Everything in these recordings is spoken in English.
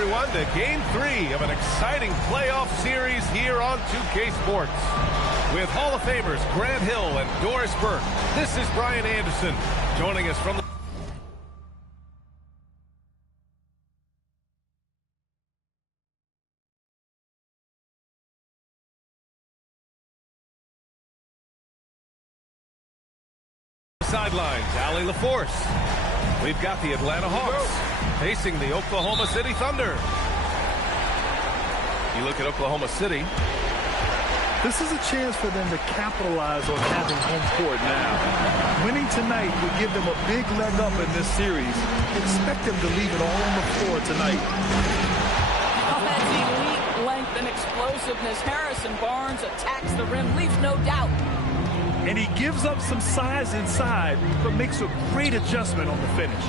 everyone, to Game 3 of an exciting playoff series here on 2K Sports. With Hall of Famers Grant Hill and Doris Burke, this is Brian Anderson joining us from the sidelines. Allie LaForce. We've got the Atlanta Hawks facing the Oklahoma City Thunder. You look at Oklahoma City. This is a chance for them to capitalize on having home court now. Winning tonight would give them a big leg up in this series. Expect them to leave it all on the floor tonight. Oh, that's elite length and explosiveness. Harrison Barnes attacks the rim, leaves no doubt. And he gives up some size inside, but makes a great adjustment on the finish.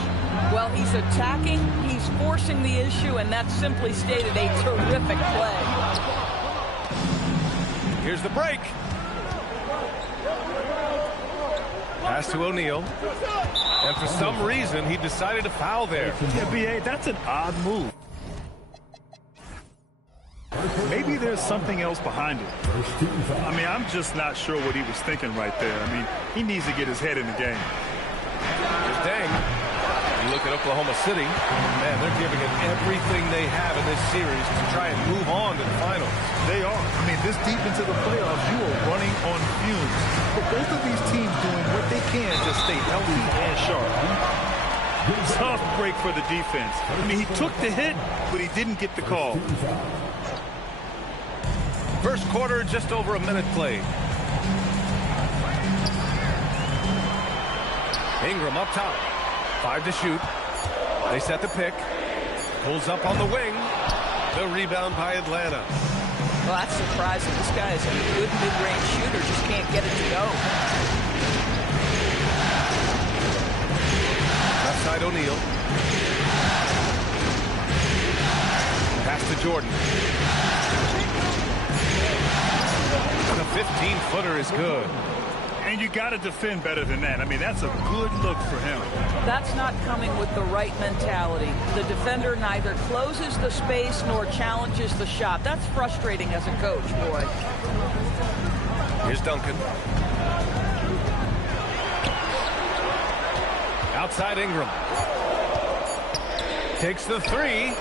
Well, he's attacking, he's forcing the issue, and that's simply stated a terrific play. Here's the break. Pass to O'Neal. And for some reason, he decided to foul there. Yeah, B.A., that's an odd move. Maybe there's something else behind it. I mean, I'm just not sure what he was thinking right there. I mean, he needs to get his head in the game. Here's Dang. You look at Oklahoma City, man, they're giving it everything they have in this series to try and move on to the finals. They are. I mean, this deep into the playoffs, you are running on fumes. But both of these teams doing what they can to stay healthy and sharp. Tough break for the defense. I mean, he took the hit, but he didn't get the call. First quarter, just over a minute played. Ingram up top. 5 to shoot. They set the pick. Pulls up on the wing. The rebound by Atlanta. Well, that's surprising. This guy is a good mid-range shooter, just can't get it to go. Left side O'Neal. Pass to Jordan. The 15-footer is good. And you got to defend better than that. I mean, that's a good look for him. That's not coming with the right mentality. The defender neither closes the space nor challenges the shot. That's frustrating as a coach, boy. Here's Duncan. Outside Ingram. Takes the three.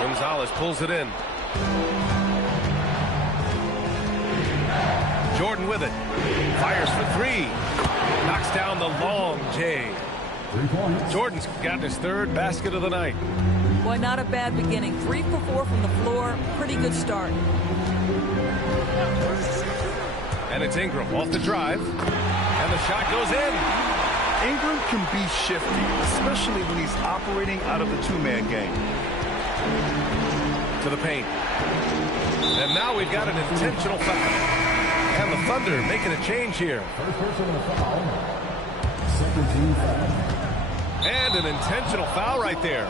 Gonzalez pulls it in. Jordan with it. Fires for three. Knocks down the long J. Jordan's gotten his third basket of the night. Boy, not a bad beginning. 3 for 4 from the floor. Pretty good start. And it's Ingram off the drive. And the shot goes in. Ingram can be shifty, especially when he's operating out of the two-man game. To the paint. And now we've got an intentional foul. And the Thunder making a change here. First personal foul. Second team foul. And an intentional foul right there.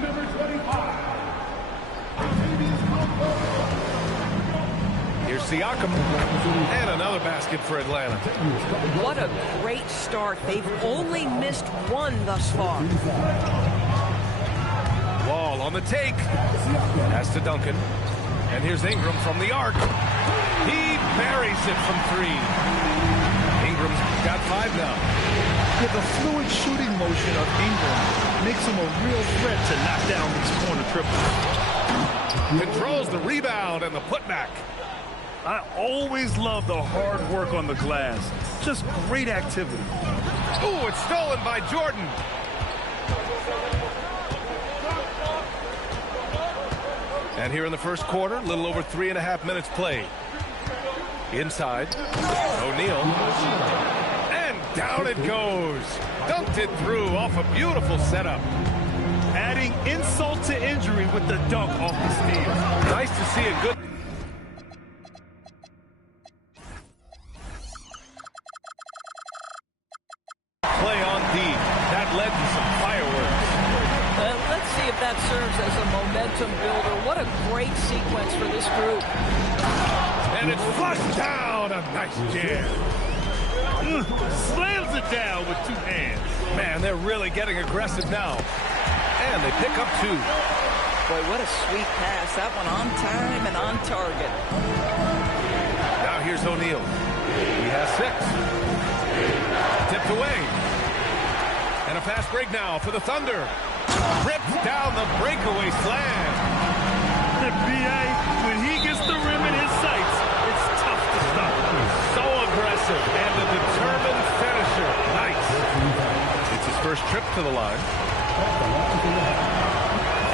Number 25. Here's Siakam. And another basket for Atlanta. What a great start. They've only missed one thus far. Wall on the take. Pass to Duncan. And here's Ingram from the arc. He buries it from 3. Ingram's got 5 now. Yeah, the fluid shooting motion of Ingram makes him a real threat to knock down these corner triples. Controls the rebound and the putback. I always love the hard work on the glass. Just great activity. Ooh, it's stolen by Jordan. And here in the first quarter, a little over 3.5 minutes played. Inside, O'Neal. And down it goes. Dunked it through off a beautiful setup. Adding insult to injury with the dunk off the steal. Nice to see a good... play on D. That led to some fireworks. Let's see if that serves as a momentum builder. What a great sequence for this group. And it's flushed down. A nice jam. Slams it down with 2 hands. Man, they're really getting aggressive now. And they pick up 2. Boy, what a sweet pass. That one on time and on target. Now here's O'Neal. He has 6. Tipped away. And a fast break now for the Thunder. Rips down the breakaway slam. The BA, when he gets the rim in his sights, it's tough to stop. So aggressive and a determined finisher. Nice. It's his first trip to the line.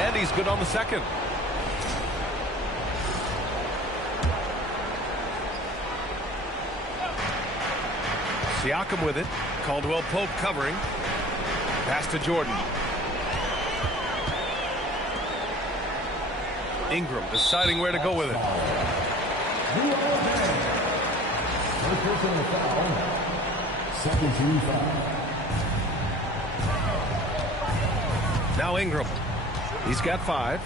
And he's good on the second. Siakam with it. Caldwell Pope covering. Pass to Jordan. Ingram deciding where to go with it. Now Ingram. He's got 5.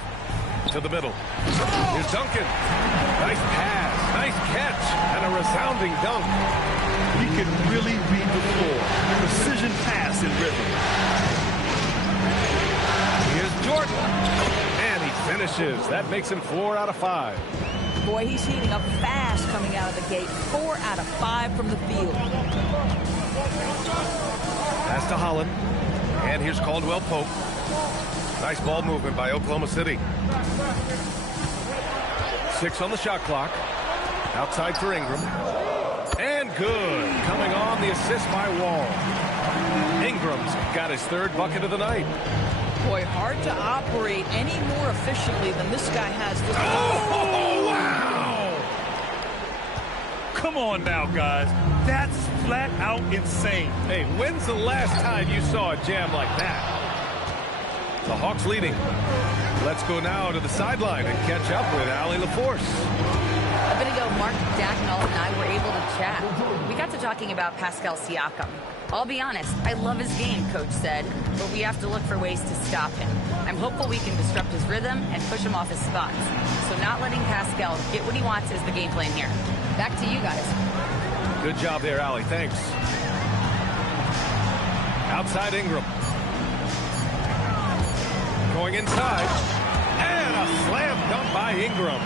To the middle. Here's Duncan. Nice pass. Nice catch. And a resounding dunk. He can really read the floor. Precision pass in rhythm. Here's Jordan. And he finishes. That makes him 4 out of 5. Boy, he's heating up fast coming out of the gate. 4 out of 5 from the field. Pass to Holland. And here's Caldwell Pope. Nice ball movement by Oklahoma City. 6 on the shot clock. Outside for Ingram. And good. Coming on the assist by Wall. Ingram's got his 3rd bucket of the night. Boy, hard to operate any more efficiently than this guy has. Oh, wow! Come on now, guys. That's flat out insane. Hey, when's the last time you saw a jam like that? The Hawks leading. Let's go now to the sideline and catch up with Allie LaForce. A bit ago, Mark Dagnall and I were able to chat. We got to talking about Pascal Siakam. I'll be honest, I love his game, Coach said, but we have to look for ways to stop him. I'm hopeful we can disrupt his rhythm and push him off his spots. So not letting Pascal get what he wants is the game plan here. Back to you guys. Good job there, Allie. Thanks. Outside Ingram. Going inside. And a slam dunk by Ingram.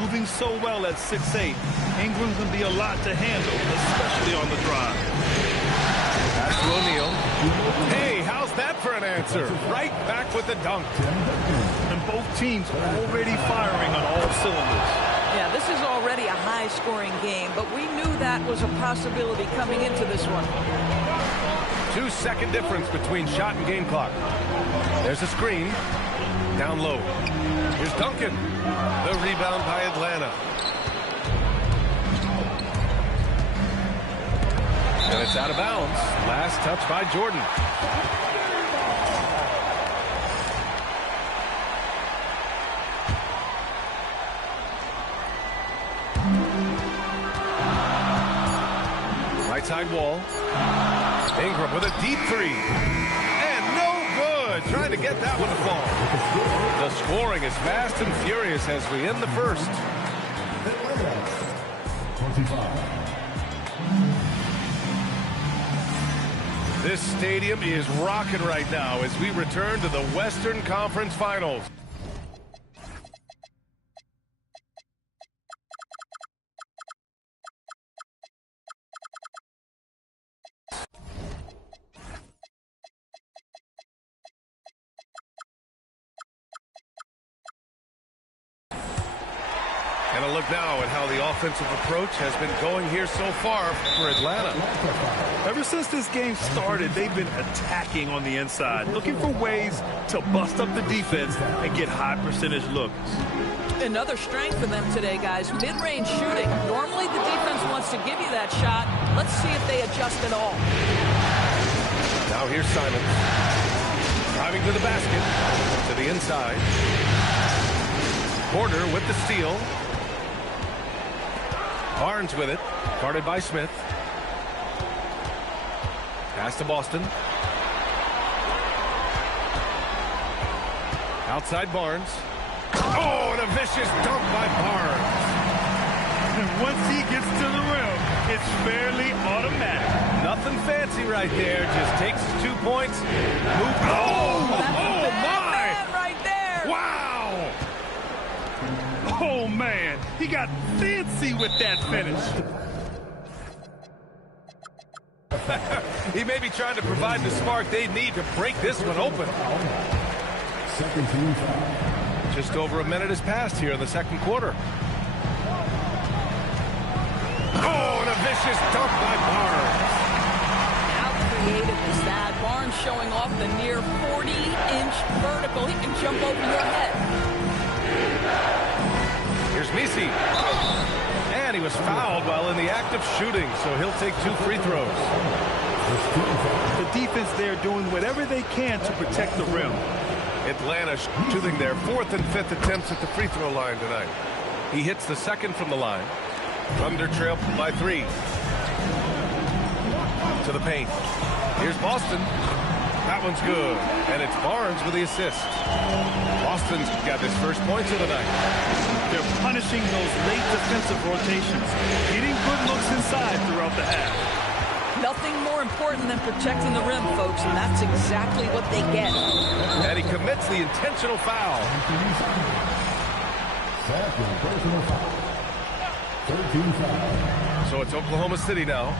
Moving so well at 6'8", Ingram's going to be a lot to handle, especially on the drive. Pass to O'Neal. Hey, how's that for an answer? Right back with the dunk. And both teams already firing on all cylinders. Yeah, this is already a high-scoring game, but we knew that was a possibility coming into this one. 2-second difference between shot and game clock. There's a screen. Down low. Here's Duncan. The rebound by Atlanta. And it's out of bounds. Last touch by Jordan. Right side Wall. Ingram with a deep 3. And no good. Trying to get that one to fall. The scoring is fast and furious as we end the first. 25. This stadium is rocking right now as we return to the Western Conference Finals. And a look now at how the offensive approach has been going here so far for Atlanta. Ever since this game started, they've been attacking on the inside, looking for ways to bust up the defense and get high percentage looks. Another strength for them today, guys. Mid-range shooting. Normally the defense wants to give you that shot. Let's see if they adjust at all. Now here's Simons. Driving to the basket. To the inside. Porter with the steal. Barnes with it. Guarded by Smith. Pass to Boston. Outside Barnes. Oh, and a vicious dunk by Barnes. And once he gets to the rim, it's fairly automatic. Nothing fancy right there. Just takes his 2 points. Oh my! Right there. Wow! Oh, man. He got fancy with that finish. He may be trying to provide the spark they need to break this one open. Second team foul. Just over a minute has passed here in the second quarter. Oh, and a vicious dunk by Barnes. How creative is that? Barnes showing off the near 40-inch vertical. He can jump over your head. Here's Misi. And he was fouled while in the act of shooting, so he'll take 2 free throws. The defense there doing whatever they can to protect the rim. Atlanta shooting their 4th and 5th attempts at the free throw line tonight. He hits the second from the line. Thunder trail by 3. To the paint. Here's Boston. That one's good. And it's Barnes with the assist. Boston's got his first points of the night. They're punishing those late defensive rotations, getting good looks inside throughout the half. Nothing more important than protecting the rim, folks, and that's exactly what they get. And he commits the intentional foul. Second personal foul. 13 foul. So it's Oklahoma City now.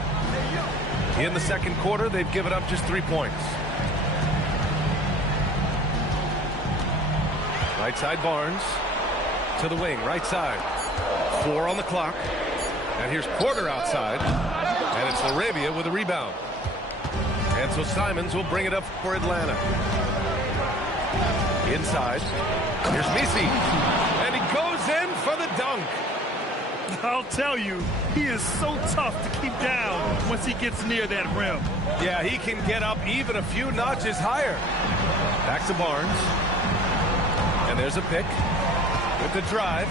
In the second quarter, they've given up just 3 points. Right side Barnes. To the wing, right side. 4 on the clock. And here's Porter outside. And it's Laravia with a rebound. And so Simons will bring it up for Atlanta. Inside. Here's Misi. And he goes in for the dunk. I'll tell you, he is so tough to keep down once he gets near that rim. Yeah, he can get up even a few notches higher. Back to Barnes. And there's a pick with the drive.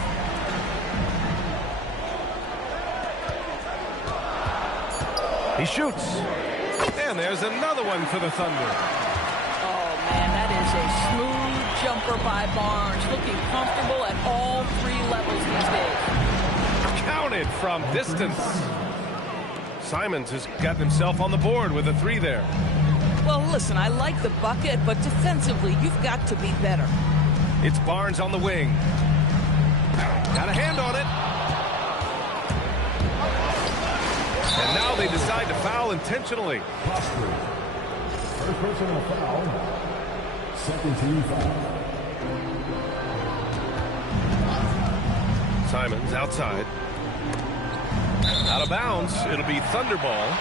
He shoots. And there's another one for the Thunder. Oh, man, that is a smooth jumper by Barnes, looking comfortable at all 3 levels these days. Counted from distance. Simons has gotten himself on the board with a 3 there. Well, listen, I like the bucket, but defensively, you've got to be better. It's Barnes on the wing. Got a hand on it. And now they decide to foul intentionally. First personal foul. Second team foul. Simons outside. Out of bounds. It'll be Thunder ball.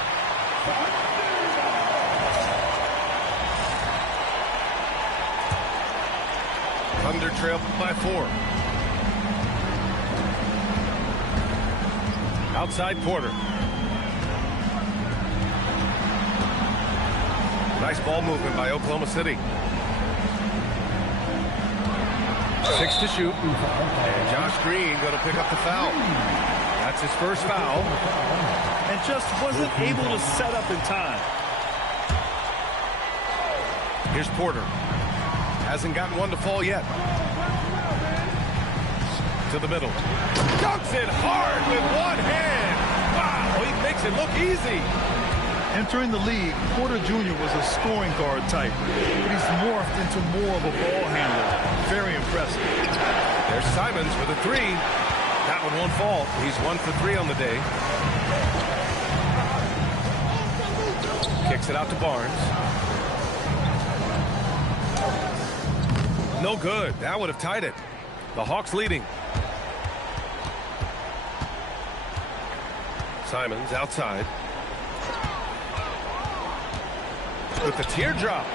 Thunder trail by 4. Outside Porter. Nice ball movement by Oklahoma City. 6 to shoot. And Josh Green going to pick up the foul. That's his first foul. And just wasn't able to set up in time. Here's Porter. Hasn't gotten one to fall yet. To the middle. Dunks it hard with one hand. Wow, he makes it look easy. Entering the league, Porter Jr. was a scoring guard type, but he's morphed into more of a ball handler. Very impressive. There's Simons with a 3. That one won't fall. He's 1 for 3 on the day. Kicks it out to Barnes. No good. That would have tied it. The Hawks leading. Simons outside. With the teardrop.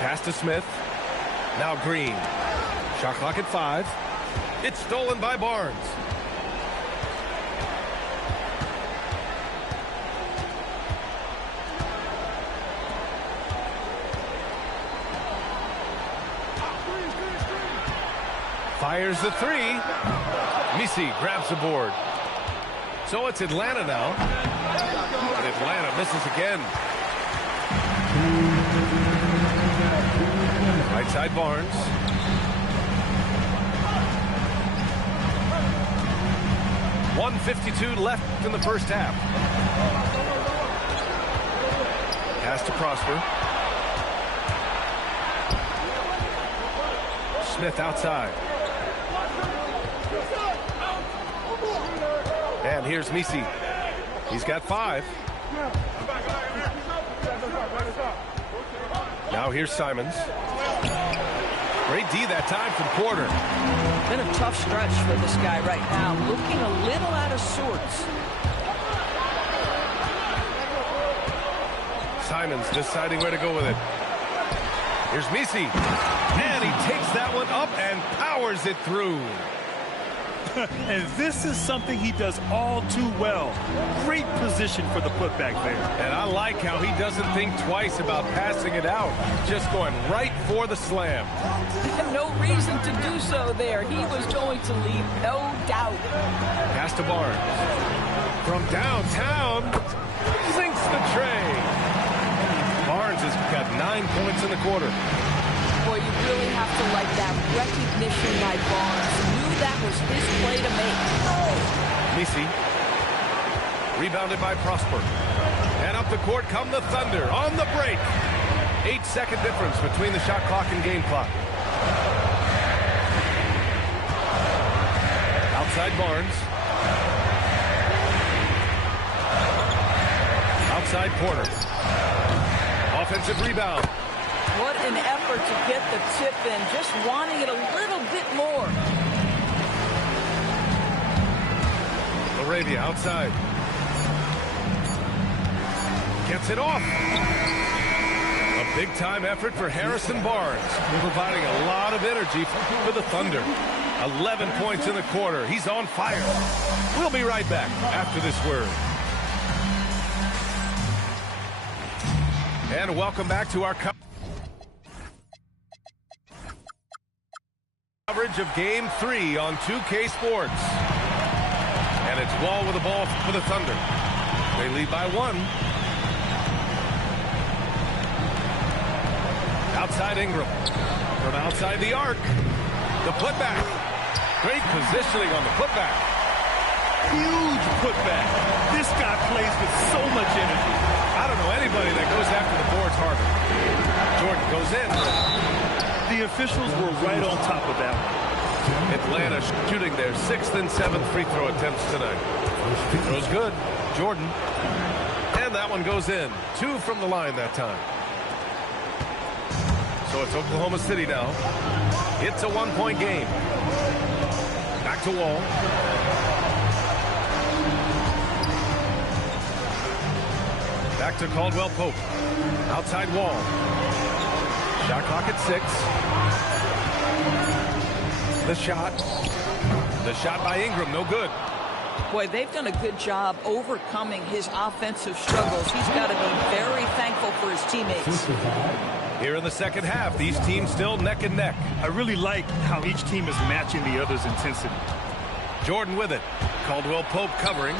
Pass to Smith. Now Green. Shot clock at 5. It's stolen by Barnes. Fires the 3. Misi grabs the board. So it's Atlanta now. And Atlanta misses again. Right side Barnes. 1:52 left in the first half. Pass to Prosper. Smith outside. And here's Misi. He's got 5. Now here's Simons. Great D that time from Porter. Been a tough stretch for this guy right now. Looking a little out of sorts. Simons deciding where to go with it. Here's Misi. And he takes that one up and powers it through. And this is something he does all too well. Great position for the putback there. And I like how he doesn't think twice about passing it out. Just going right for the slam. No reason to do so there. He was going to leave no doubt. Pass to Barnes. From downtown, sinks the tray. Barnes has got 9 points in the quarter. Boy, you really have to like that recognition by Barnes. Knew that was his play to make. Misi. Rebounded by Prosper. And up the court come the Thunder on the break. 8-second difference between the shot clock and game clock. Outside Barnes. Outside Porter. Offensive rebound. What an effort to get the tip in. Just wanting it a little bit more. Arabia outside. Gets it off. A big-time effort for Harrison Barnes, providing a lot of energy for the Thunder. 11 points in the quarter. He's on fire. We'll be right back after this word. And welcome back to our coverage of Game 3 on 2K Sports. And it's Wall with the ball for the Thunder. They lead by 1. Outside Ingram. From outside the arc. The putback. Great positioning on the putback. Huge putback. This guy plays with so much energy. I don't know anybody that goes after the boards harder. Jordan goes in. The officials were right on top of that one. Atlanta shooting their 6th and 7th free throw attempts tonight. Throws good. Jordan. And that one goes in. 2 from the line that time. So it's Oklahoma City now. It's a 1-point game. Back to Wall. Back to Caldwell Pope. Outside Wall. Shot clock at 6. The shot. The shot by Ingram, no good. Boy, they've done a good job overcoming his offensive struggles. He's got to be very thankful for his teammates. Here in the second half, these teams still neck and neck. I really like how each team is matching the other's intensity. Jordan with it. Caldwell Pope covering.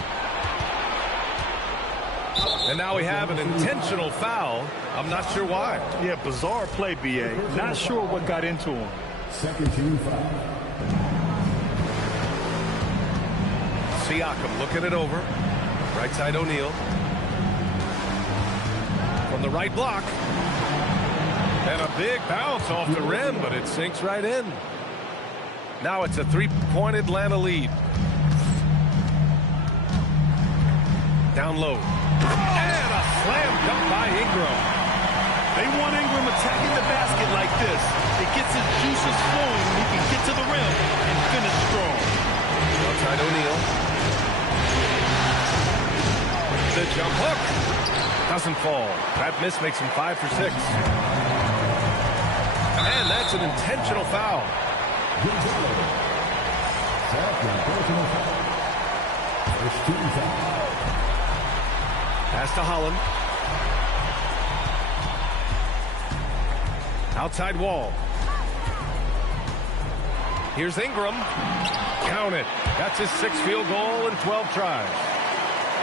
And now we have an intentional foul. I'm not sure why. Yeah, bizarre play, B.A. Not sure what got into him. Second team foul. Siakam looking it over. Right side O'Neal. From the right block. And a big bounce off the rim, but it sinks right in. Now it's a 3-point Atlanta lead. Down low. And a slam dunk by Ingram. They want Ingram attacking the basket like this. It gets his juices flowing when he can get to the rim and finish strong. Outside O'Neal. The jump hook. Doesn't fall. That miss makes him 5 for 6. And that's an intentional foul. First team foul. Pass to Holland. Outside Wall. Here's Ingram. Count it. That's his 6th field goal in 12 tries.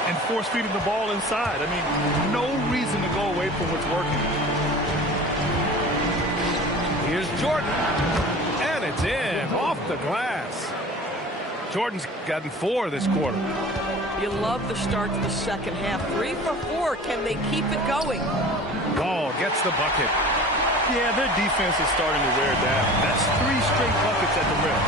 And force feeding the ball inside. I mean, no reason to go away from what's working. Here's Jordan. And it's in. Off the glass. Jordan's gotten 4 this quarter. You love the start to the second half. 3 for 4. Can they keep it going? Wall gets the bucket. Yeah, their defense is starting to wear down. That's 3 straight buckets at the rim.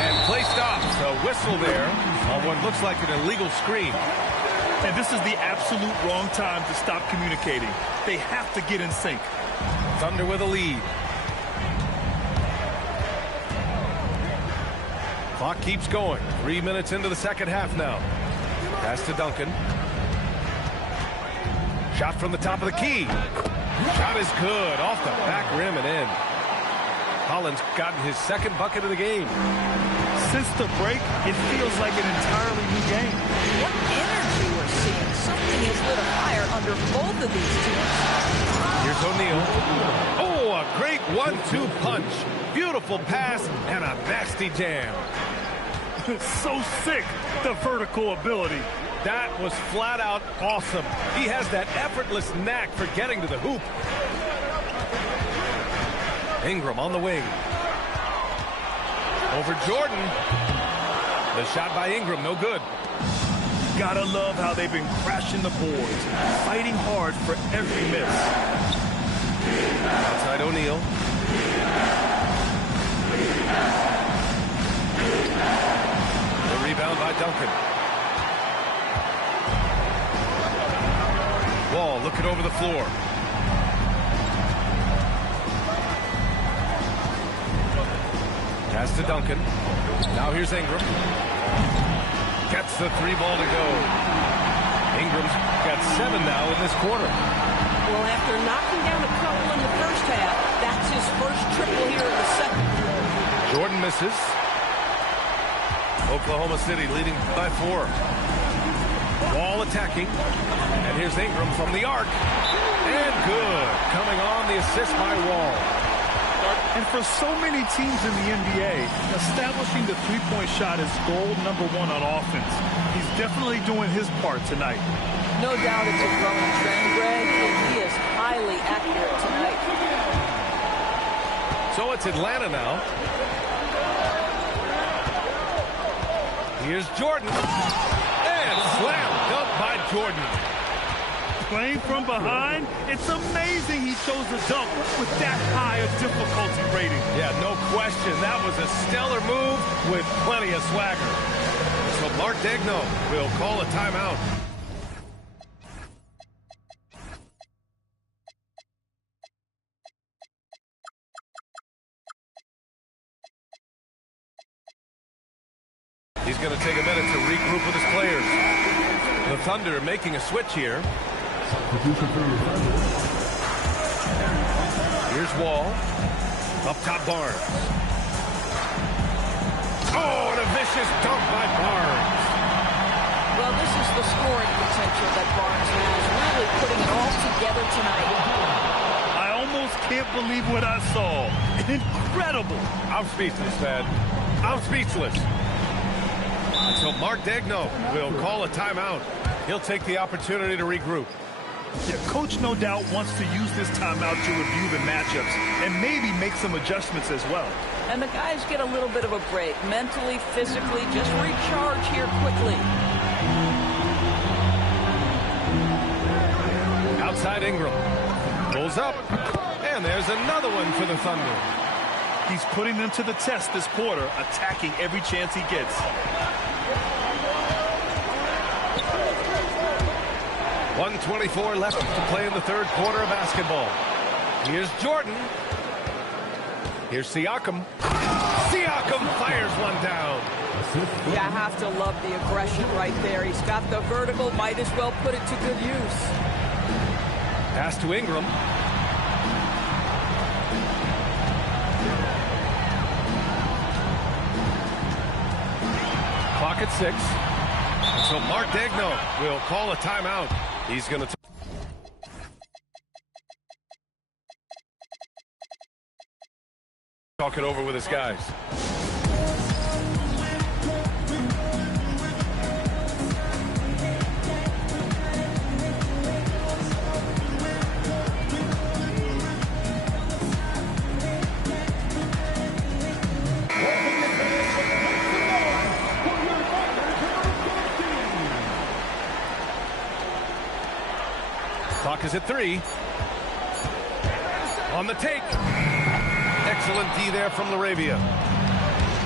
And play stops. A whistle there on what looks like an illegal screen. And this is the absolute wrong time to stop communicating. They have to get in sync. Thunder with a lead. Clock keeps going. 3 minutes into the second half now. Pass to Duncan. Shot from the top of the key. Shot is good. Off the back rim and in. Collins gotten his second bucket of the game. Since the break, it feels like an entirely new game. What energy we're seeing. Something has lit a fire under both of these teams. Here's O'Neal. Oh, a great 1-2 punch. Beautiful pass and a nasty jam. So sick, the vertical ability. That was flat out awesome. He has that effortless knack for getting to the hoop. Ingram on the wing. Over Jordan. The shot by Ingram, no good. Gotta love how they've been crashing the boards, fighting hard for every miss. Outside O'Neal. The rebound by Duncan. Wall looking over the floor. Pass to Duncan. Now here's Ingram. Gets the 3 ball to go. Ingram's got 7 now in this quarter. Well, after knocking down a couple in the first half, that's his first triple here in the second. Jordan misses. Oklahoma City leading by 4. Wall attacking. And here's Ingram from the arc. And good. Coming on the assist by Wall. And for so many teams in the NBA, establishing the three-point shot is goal number 1 on offense. He's definitely doing his part tonight. No doubt it's a growing trend, Greg, and he is highly accurate tonight. So it's Atlanta now. Here's Jordan. And slam dunk by Jordan. Playing from behind, it's amazing he chose the dunk with that high a difficulty rating. Yeah, no question. That was a stellar move with plenty of swagger. So Mark Daigneault will call a timeout. He's going to take a minute to regroup with his players. The Thunder making a switch here. Here's Wall. Up top Barnes. Oh, and a vicious dunk by Barnes. Well, this is the scoring potential that Barnes has, really putting it all together tonight. I almost can't believe what I saw. Incredible. I'm speechless, man. I'm speechless. So Mark Daigneault will call a timeout. He'll take the opportunity to regroup. Yeah, Coach no doubt wants to use this timeout to review the matchups and maybe make some adjustments as well. And the guys get a little bit of a break, mentally, physically, just recharge here quickly. Outside Ingram. Pulls up. And there's another one for the Thunder. He's putting them to the test this quarter, attacking every chance he gets. .124 left to play in the third quarter of basketball. Here's Jordan. Here's Siakam. Siakam fires one down. You have to love the aggression right there. He's got the vertical, might as well put it to good use. Pass to Ingram. Clock at 6. So Mark Daigneault will call a timeout. He's going to talk it over with his guys. dishes at 3. On the take. Excellent D there from Laravia.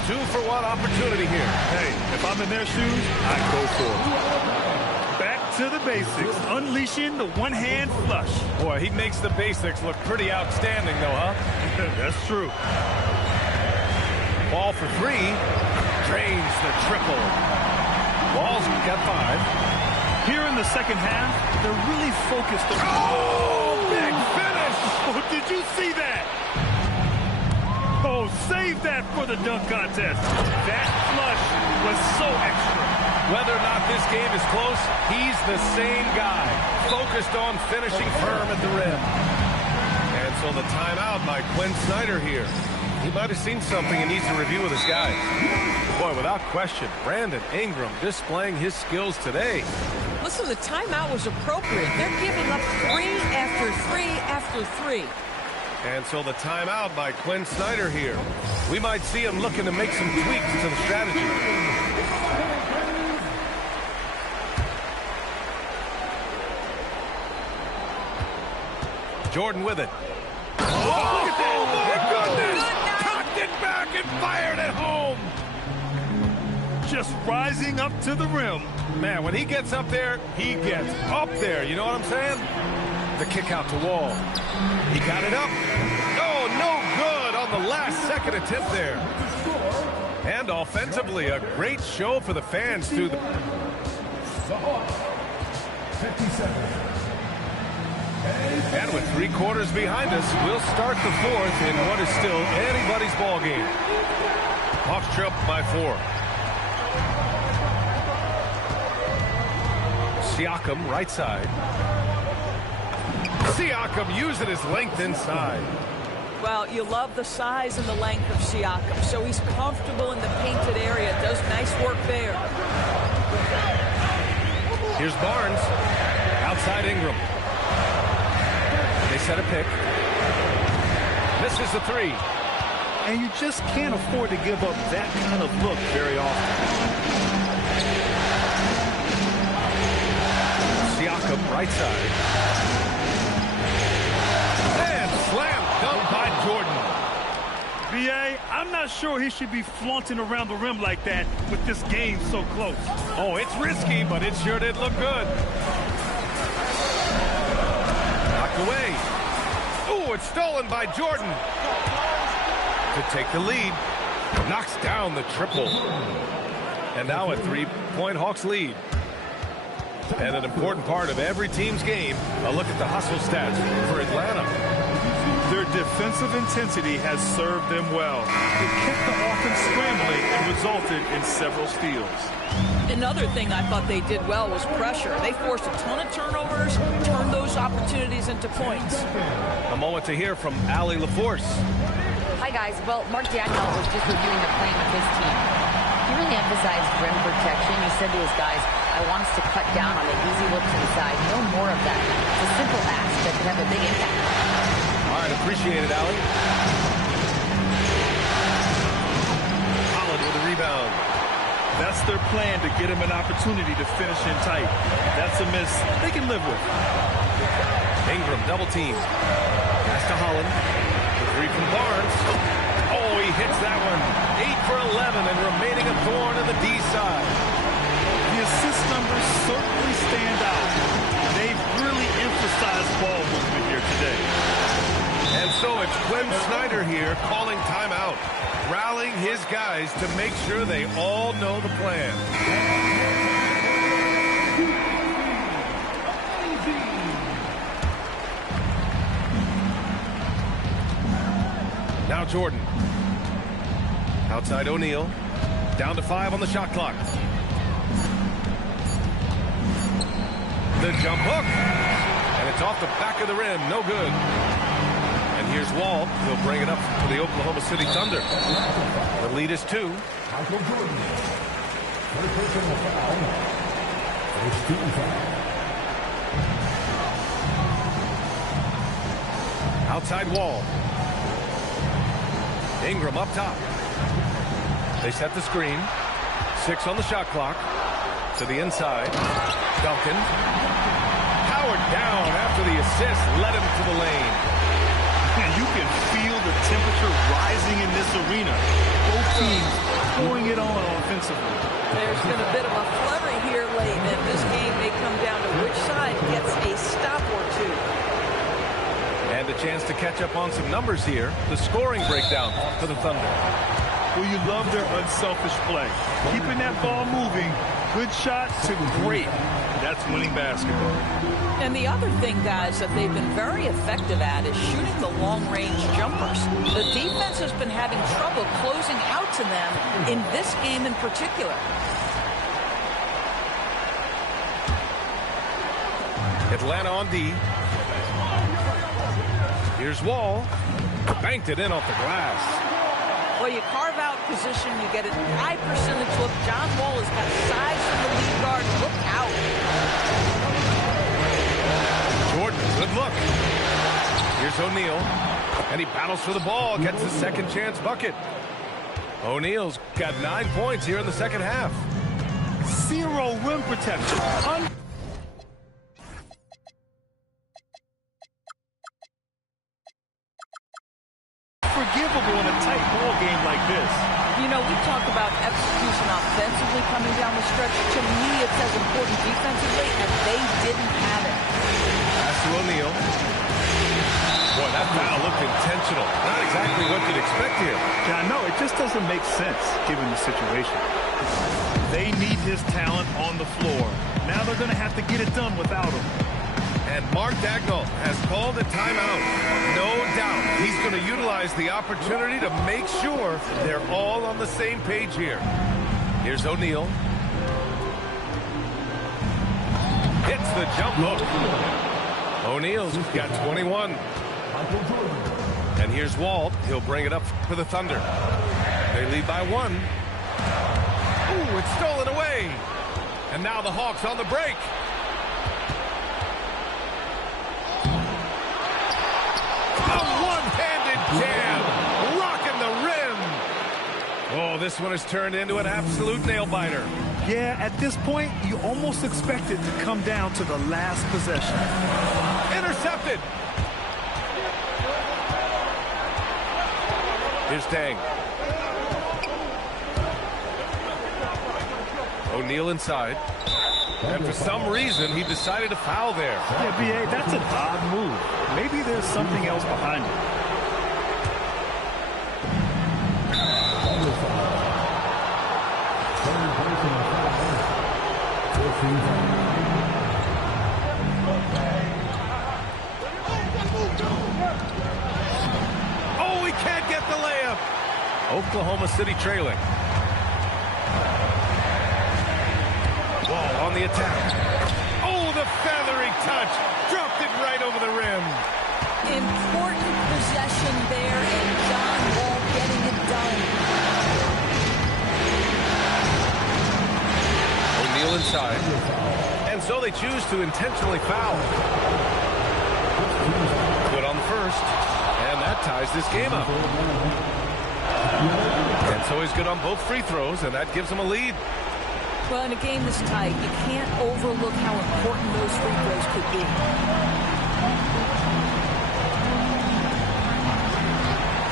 2-for-1 opportunity here. Hey, if I'm in their shoes, I'd go for it. Back to the basics. Unleashing the one-hand flush. Boy, he makes the basics look pretty outstanding, though, huh? That's true. Ball for 3. Drains the triple. Wall's got 5. Here in the second half, they're really focused on... Oh, big finish! Oh, did you see that? Oh, save that for the dunk contest. That flush was so extra. Whether or not this game is close, he's the same guy, focused on finishing firm at the rim. And so the timeout by Quinn Snyder here. He might have seen something he needs to review with his guys. Boy, without question, Brandon Ingram displaying his skills today. Listen, the timeout was appropriate. They're giving up 3 after 3 after 3. And so the timeout by Quinn Snyder here. We might see him looking to make some tweaks to the strategy. Jordan with it. Oh, my goodness! Cocked it back and fired it home. Just rising up to the rim. Man, when he gets up there, he gets up there. You know what I'm saying? The kick out to Wall. He got it up. Oh, no good on the last second attempt there. And offensively, a great show for the fans through the... 57. And with 3 quarters behind us, we'll start the 4th in what is still anybody's ball game. Hawks trail by 4. Siakam, right side. Siakam using his length inside. Well, you love the size and the length of Siakam, so he's comfortable in the painted area. Does nice work there. Here's Barnes. Outside Ingram. They set a pick. Misses the 3. And you just can't afford to give up that kind of look very often. Siakam, right side. And slam dunk by Jordan. B.A., I'm not sure he should be flaunting around the rim like that with this game so close. Oh, it's risky, but it sure did look good. Knocked away. Ooh, it's stolen by Jordan. To take the lead. Knocks down the triple. And now a 3-point Hawks lead. And an important part of every team's game, a look at the hustle stats for Atlanta. Their defensive intensity has served them well. It kept the offense scrambling and resulted in several steals. Another thing I thought they did well was pressure. They forced a ton of turnovers, turned those opportunities into points. A moment to hear from Allie LaForce. Hi, guys. Well, Mark Dagnall was just reviewing the plan with his team. He really emphasized rim protection. He said to his guys, I want us to cut down on the easy looks inside. No more of that. It's a simple ask that could have a big impact. All right, appreciate it, Allie. Holland with a rebound. That's their plan, to get him an opportunity to finish in tight. That's a miss they can live with. Ingram double team. Pass to Holland. The 3 from Barnes. Oh, he hits that one. 8 for 11 and remaining a thorn in the D side. The assist numbers certainly stand out. They've really emphasized ball movement here today. And so it's Quinn Snyder here calling timeout, rallying his guys to make sure they all know the plan. Now Jordan. Outside O'Neal. Down to 5 on the shot clock. The jump hook. And it's off the back of the rim. No good. And here's Wall. He'll bring it up for the Oklahoma City Thunder. The lead is 2. Michael Jordan. First personal foul. First team foul. Outside Wall. Ingram up top. They set the screen. 6 on the shot clock. To the inside. Duncan. scored down after the assist led him to the lane. And you can feel the temperature rising in this arena. Both teams pouring it on offensively. There's been a bit of a flurry here late, and this game may come down to which side gets a stop or two. And a chance to catch up on some numbers here. The scoring breakdown for the Thunder. Well, you love their unselfish play. Keeping that ball moving, good shot to great. That's winning basketball. And the other thing, guys, that they've been very effective at is shooting the long-range jumpers. The defense has been having trouble closing out to them in this game in particular. Atlanta on D. Here's Wall. Banked it in off the glass. Well, you carve out position, you get a high percentage look. John Wall has got size from the lead guard. Look out. Jordan, good look. Here's O'Neal. And he battles for the ball, gets the second chance bucket. O'Neal's got 9 points here in the second half. Zero rim protection. Unforgivable in a tight ball game like this. You know, we talked about execution offensively coming down the stretch. To me, it's as important defensively, and they didn't have it. Pass to O'Neal. Boy, that foul looked intentional. Not exactly what you'd expect here. Yeah, I know. It just doesn't make sense given the situation. They need his talent on the floor. Now they're going to have to get it done without him. And Mark Daigneault has called a timeout. No doubt he's going to utilize the opportunity to make sure they're all on the same page here. Here's O'Neal. Hits the jump hook. O'Neal's got 21. And here's Walt. He'll bring it up for the Thunder. They lead by 1. Ooh, it's stolen away. And now the Hawks on the break. A one-handed jam, rocking the rim. Oh, this one has turned into an absolute nail-biter. Yeah, at this point, you almost expect it to come down to the last possession. Intercepted. Here's Dang. O'Neal inside. And for some reason, he decided to foul there. Yeah, B.A., that's an odd move. Maybe there's something else behind it. Oh, he can't get the layup. Oklahoma City trailing. Wall on the attack. Oh, the feathery touch. Dropped it right over the rim. Important possession there, and John Wall getting it done. O'Neal inside. And so they choose to intentionally foul. Good on the first. And that ties this game up. And so he's good on both free throws, and that gives him a lead. Well, in a game this tight, you can't overlook how important those free throws could be.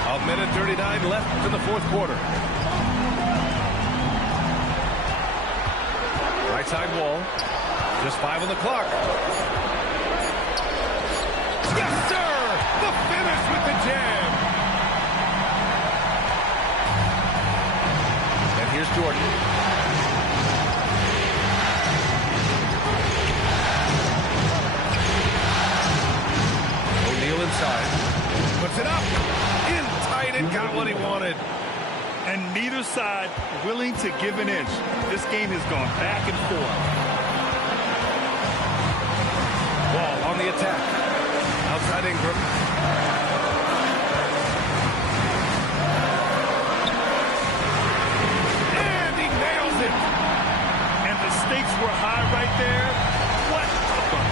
A minute 39 left in the fourth quarter. Right side Wall. Just 5 on the clock. Yes, sir! The finish with the jam. And here's Jordan. O'Neal inside. Puts it up. In tight and got what he wanted. And neither side willing to give an inch. This game has gone back and forth. Wall on the attack. Outside Ingram. And he nails it. And the stakes were high right there. What a bucket.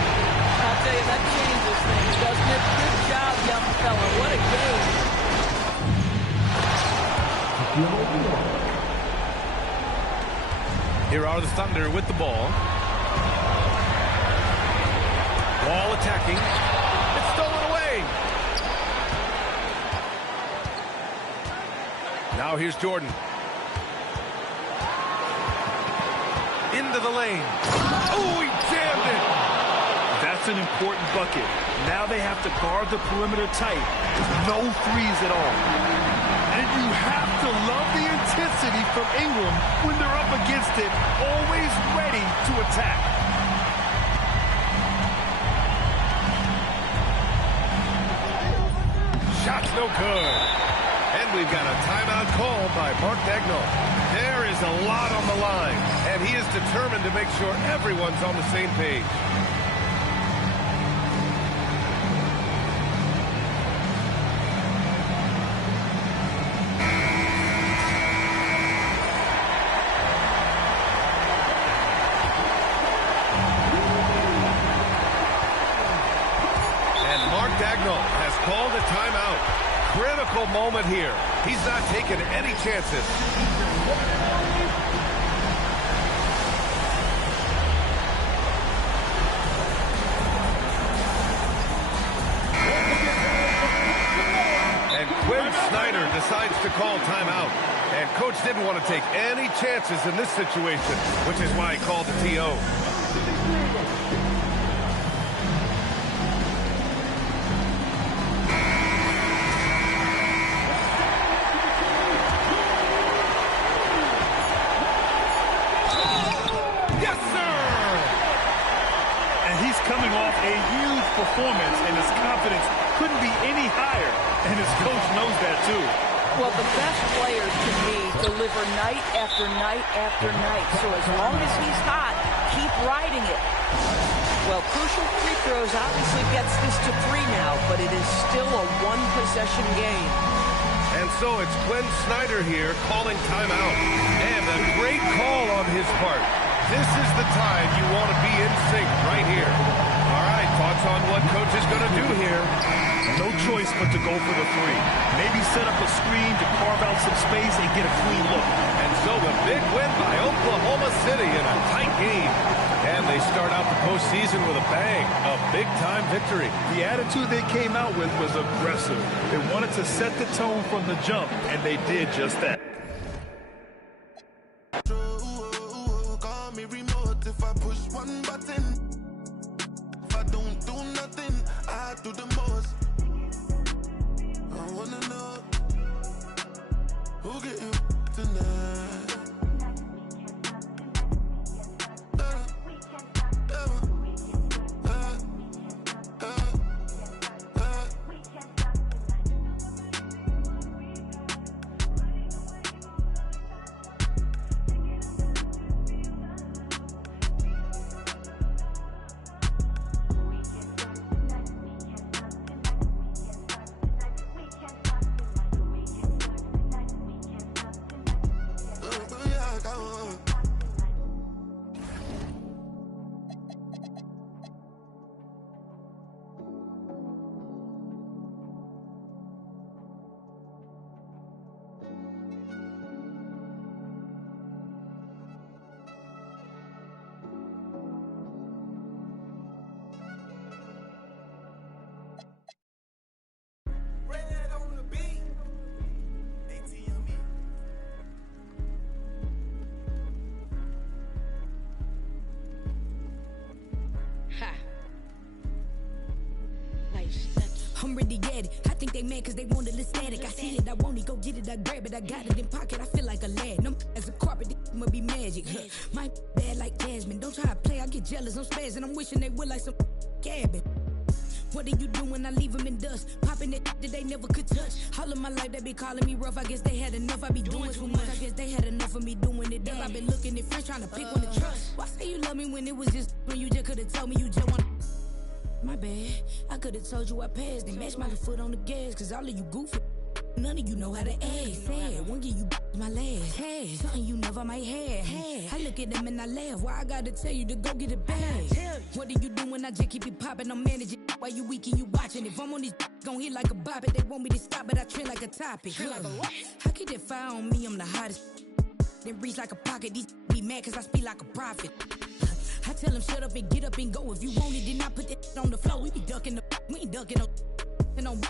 I'll tell you, that changes things, doesn't it? Good job, young fella. What a game. Here are the Thunder with the ball. Ball attacking. It's stolen away. Now here's Jordan. Into the lane. Oh, he jammed it. That's an important bucket. Now they have to guard the perimeter tight. No threes at all. And you have to love the intensity from Ingram when they're up against it, always ready to attack. Shot's no good. And we've got a timeout called by Mark Dagnall. There is a lot on the line, and he is determined to make sure everyone's on the same page. Dagnall has called a timeout. Critical moment here. He's not taking any chances. And Quinn Snyder decides to call timeout. And coach didn't want to take any chances in this situation, which is why he called the TO. Coming off a huge performance, and his confidence couldn't be any higher, and his coach knows that too. Well, the best players to me deliver night after night after night, so as long as he's hot, keep riding it. Well, crucial free throws obviously gets this to 3 now, but it is still a one-possession game. And so it's Quinn Snyder here calling timeout, and a great call on his part. This is the time you want to be in sync right here. All right, thoughts on what coach is going to do here? No choice but to go for the 3. Maybe set up a screen to carve out some space and get a clean look. And so the big win by Oklahoma City in a tight game. And they start out the postseason with a bang, a big-time victory. The attitude they came out with was aggressive. They wanted to set the tone from the jump, and they did just that. If I push one button, if I don't do nothing, I do the most. I wanna know who get you tonight. I'm really at it. I think they mad cause they want a little static. I see it, I want it, go get it, I grab it. I got it in pocket, I feel like a lad. Them as a carpet, this must be magic. My bad like Jasmine. Don't try to play, I get jealous, I'm spazzing. I'm wishing they would like some cabin. What do you do when I leave them in dust? Popping that they never could touch. All of my life they be calling me rough. I guess they had enough. I be doing too much. I guess they had enough of me doing it up. I been looking at friends trying to pick one to trust. Why say you love me when it was just when you just could have told me you just want. My bad. I could have told you I passed and matched my foot on the gas. Cause all of you goofy. None of you know how to act. Sad. Won't give you my last. Hey, something you never might have. I look at them and I laugh. Why I gotta tell you to go get it back? What do you do when I just keep it popping? I'm managing. While you weak and you watching. If I'm on this gon' hit like a bop it. They want me to stop it. I trend like a topic. How could they fire on me? I'm the hottest. Then reach like a pocket. These be mad cause I speak like a prophet. I tell him shut up and get up and go. If you want it, then I put that on the floor. We be ducking the, we ain't ducking no, and on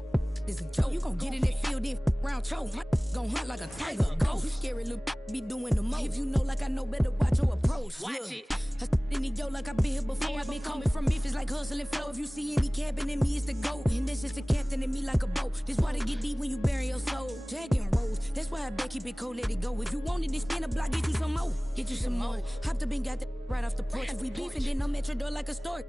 is a joke. You gon' get in that field, then round choke. My gon' hunt like a tiger, ghost. You scary little be doing the most. If you know like I know, better watch your approach. Watch it. I in the yo like I been here before. I been coming from Memphis like hustling flow. If you see any cabin in me, it's the GOAT. And this is the captain in me like a boat. This water get deep when you bury your soul. Jack and Rose, that's why I bet keep it cold, let it go. If you want it, then spin a block, get you some more. Get you some more. Hopped up and got that right off the porch. If we beefing, then I'm at your door like a stork.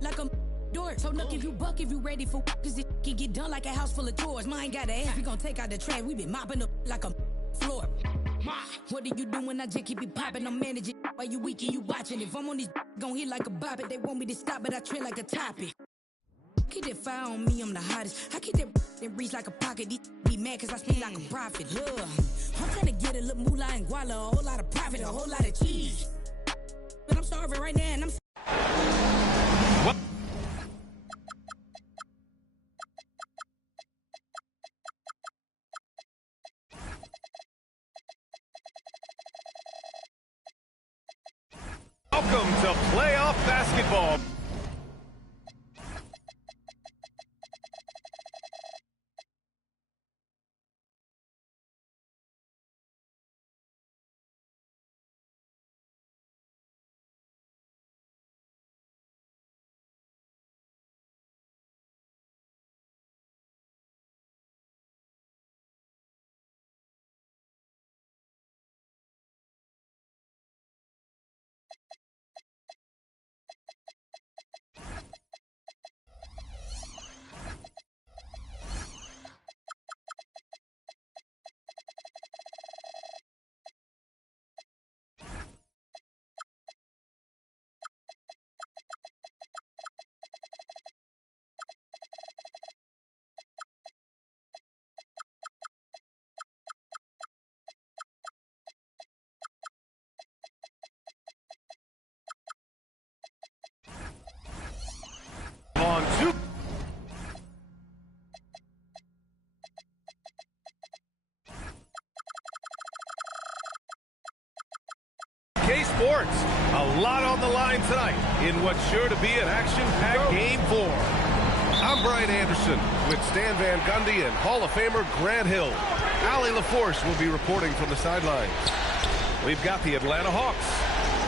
Like a door. So look if you buck, if you ready for, cause it can get done like a house full of chores. Mine got an ass, we gon' take out the trash. We been mopping up like a floor. What do you do when I just keep it popping? I'm managing while you weak and you watching. If I'm on this gon' hit like a bop it. They want me to stop but I tread like a topic. Keep that fire on me, I'm the hottest. I keep that reach like a pocket. These be mad cause I speak like a prophet. I'm trying to get a little moolah and guala, a whole lot of profit, a whole lot of cheese. But I'm starving right now and I'm What? Welcome to playoff basketball. On two. K-Sports, a lot on the line tonight in what's sure to be an action-packed Game 4. I'm Brian Anderson with Stan Van Gundy and Hall of Famer Grant Hill. Allie LaForce will be reporting from the sidelines. We've got the Atlanta Hawks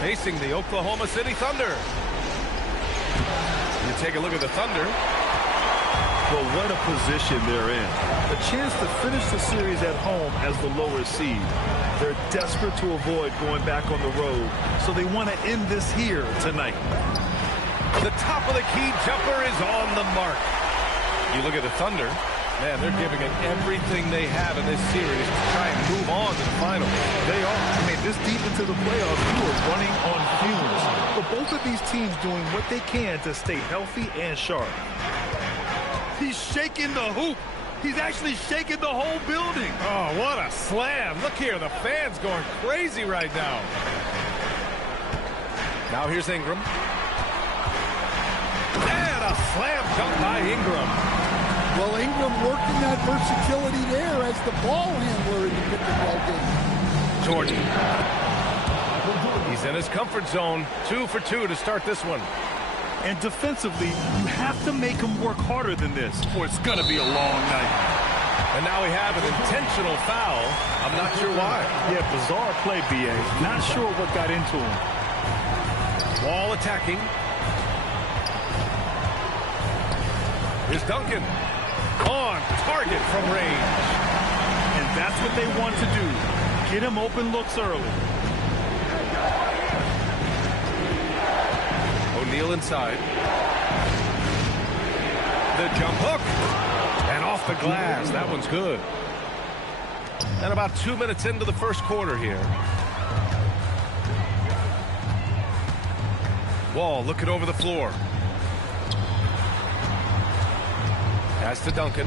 facing the Oklahoma City Thunder. You take a look at the Thunder. Well, what a position they're in. A chance to finish the series at home as the lower seed. They're desperate to avoid going back on the road, so they want to end this here tonight. The top of the key jumper is on the mark. You look at the Thunder, man, they're giving it everything they have in this series to try and move on to the finals. They are. I mean, this deep into the playoffs, you are running on fumes. But both of these teams doing what they can to stay healthy and sharp. He's shaking the hoop. He's actually shaking the whole building. Oh, what a slam. Look here, the fans going crazy right now. Now here's Ingram. And a slam dunk by Ingram. Well, Ingram working that versatility there as the ball handler in the pick and roll game. Jordan. He's in his comfort zone. 2 for 2 to start this one. And defensively, you have to make him work harder than this, or it's going to be a long night. And now we have an intentional foul. I'm not sure why. Yeah, bizarre play, B.A. Not sure what got into him. Wall attacking. Here's Duncan. On target from range. And that's what they want to do. Get him open looks early. O'Neal inside. The jump hook. And off the glass. That one's good. And about 2 minutes into the first quarter here. Wall looking over the floor. Pass to Duncan.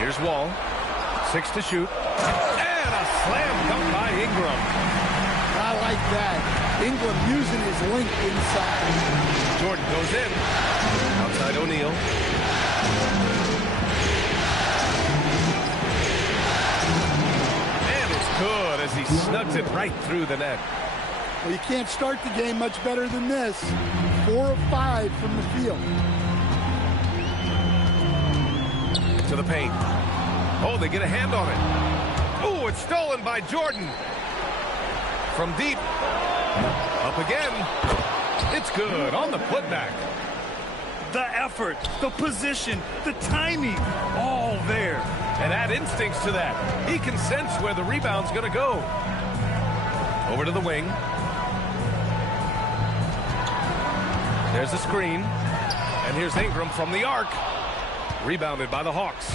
Here's Wall. 6 to shoot. And a slam dunk by Ingram. I like that. Ingram using his length inside. Jordan goes in. Outside O'Neal. And it's good as he snugs it right through the net. Well, you can't start the game much better than this. 4 of 5 from the field. To the paint. Oh, they get a hand on it. Oh, it's stolen by Jordan. From deep. Up again. It's good on the putback. The effort, the position, the timing, all there. And add instincts to that. He can sense where the rebound's going to go. Over to the wing. There's the screen. And here's Ingram from the arc. Rebounded by the Hawks.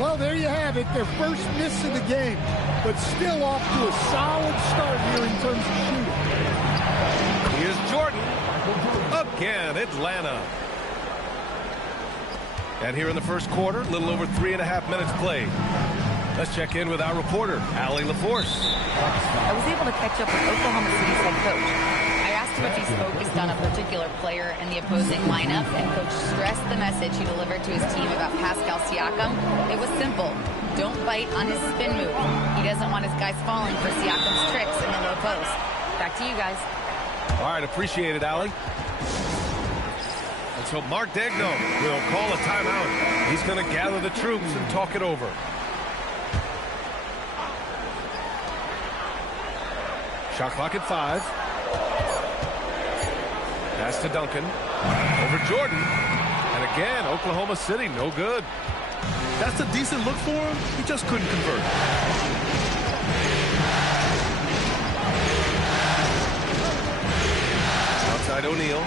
Well, there you have it. Their first miss of the game, but still off to a solid start here in terms of shooting. Here's Jordan. Again, Atlanta. And here in the first quarter, a little over 3.5 minutes played. Let's check in with our reporter, Allie LaForce. I was able to catch up with Oklahoma City's head coach. I asked him if he's focused on a particular player in the opposing lineup, and Coach stressed the message he delivered to his team about Pascal Siakam. It was simple. Don't bite on his spin move. He doesn't want his guys falling for Siakam's tricks in the low post. Back to you guys. All right, appreciate it, Allie. And so Mark Degno will call a timeout. He's going to gather the troops and talk it over. Shot clock at 5. Pass to Duncan. Over Jordan. And again, Oklahoma City, no good. That's a decent look for him. He just couldn't convert. Outside O'Neal.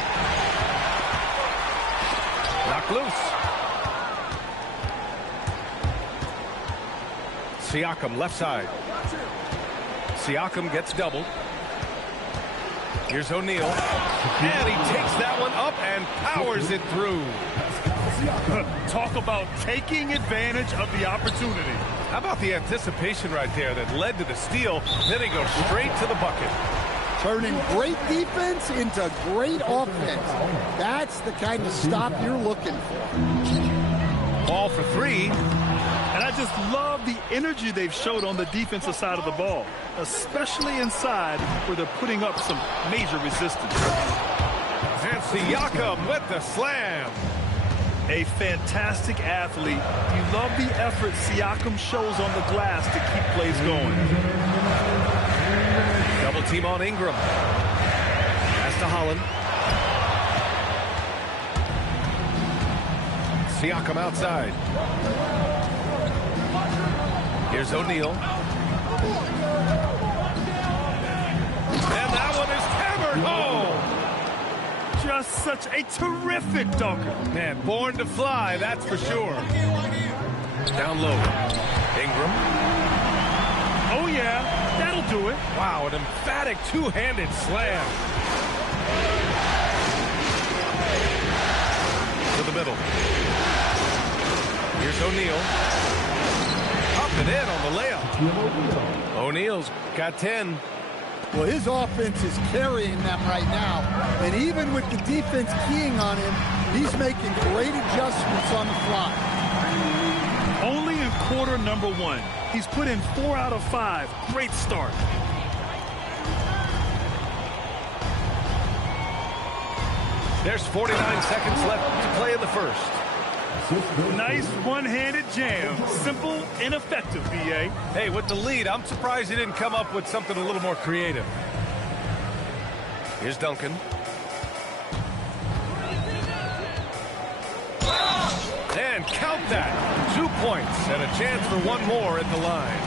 Knocked loose. Siakam left side. Siakam gets doubled. Here's O'Neal. And he takes that one up and powers it through. Talk about taking advantage of the opportunity. How about the anticipation right there that led to the steal? Then he goes straight to the bucket. Turning great defense into great offense. That's the kind of stop you're looking for. Ball for 3. And I just love the energy they've showed on the defensive side of the ball, especially inside where they're putting up some major resistance. And Siakam with the slam. A fantastic athlete. You love the effort Siakam shows on the glass to keep plays going. Double team on Ingram. Pass to Holland. Siakam outside. Here's O'Neal. And that one is hammered home. Just such a terrific dunker. Man, born to fly, that's for sure. Down low. Ingram. Oh, yeah, that'll do it. Wow, an emphatic two-handed slam. To the middle. Here's O'Neal. Up and in on the layup. O'Neal's got 10. Well, his offense is carrying them right now. And even with the defense keying on him, he's making great adjustments on the fly. Only in quarter number 1. He's put in 4 out of 5. Great start. There's 49 seconds left to play in the first. Nice one-handed jam. Simple and effective, B.A. Hey, with the lead, I'm surprised he didn't come up with something a little more creative. Here's Duncan. And count that. 2 points and a chance for one more at the line.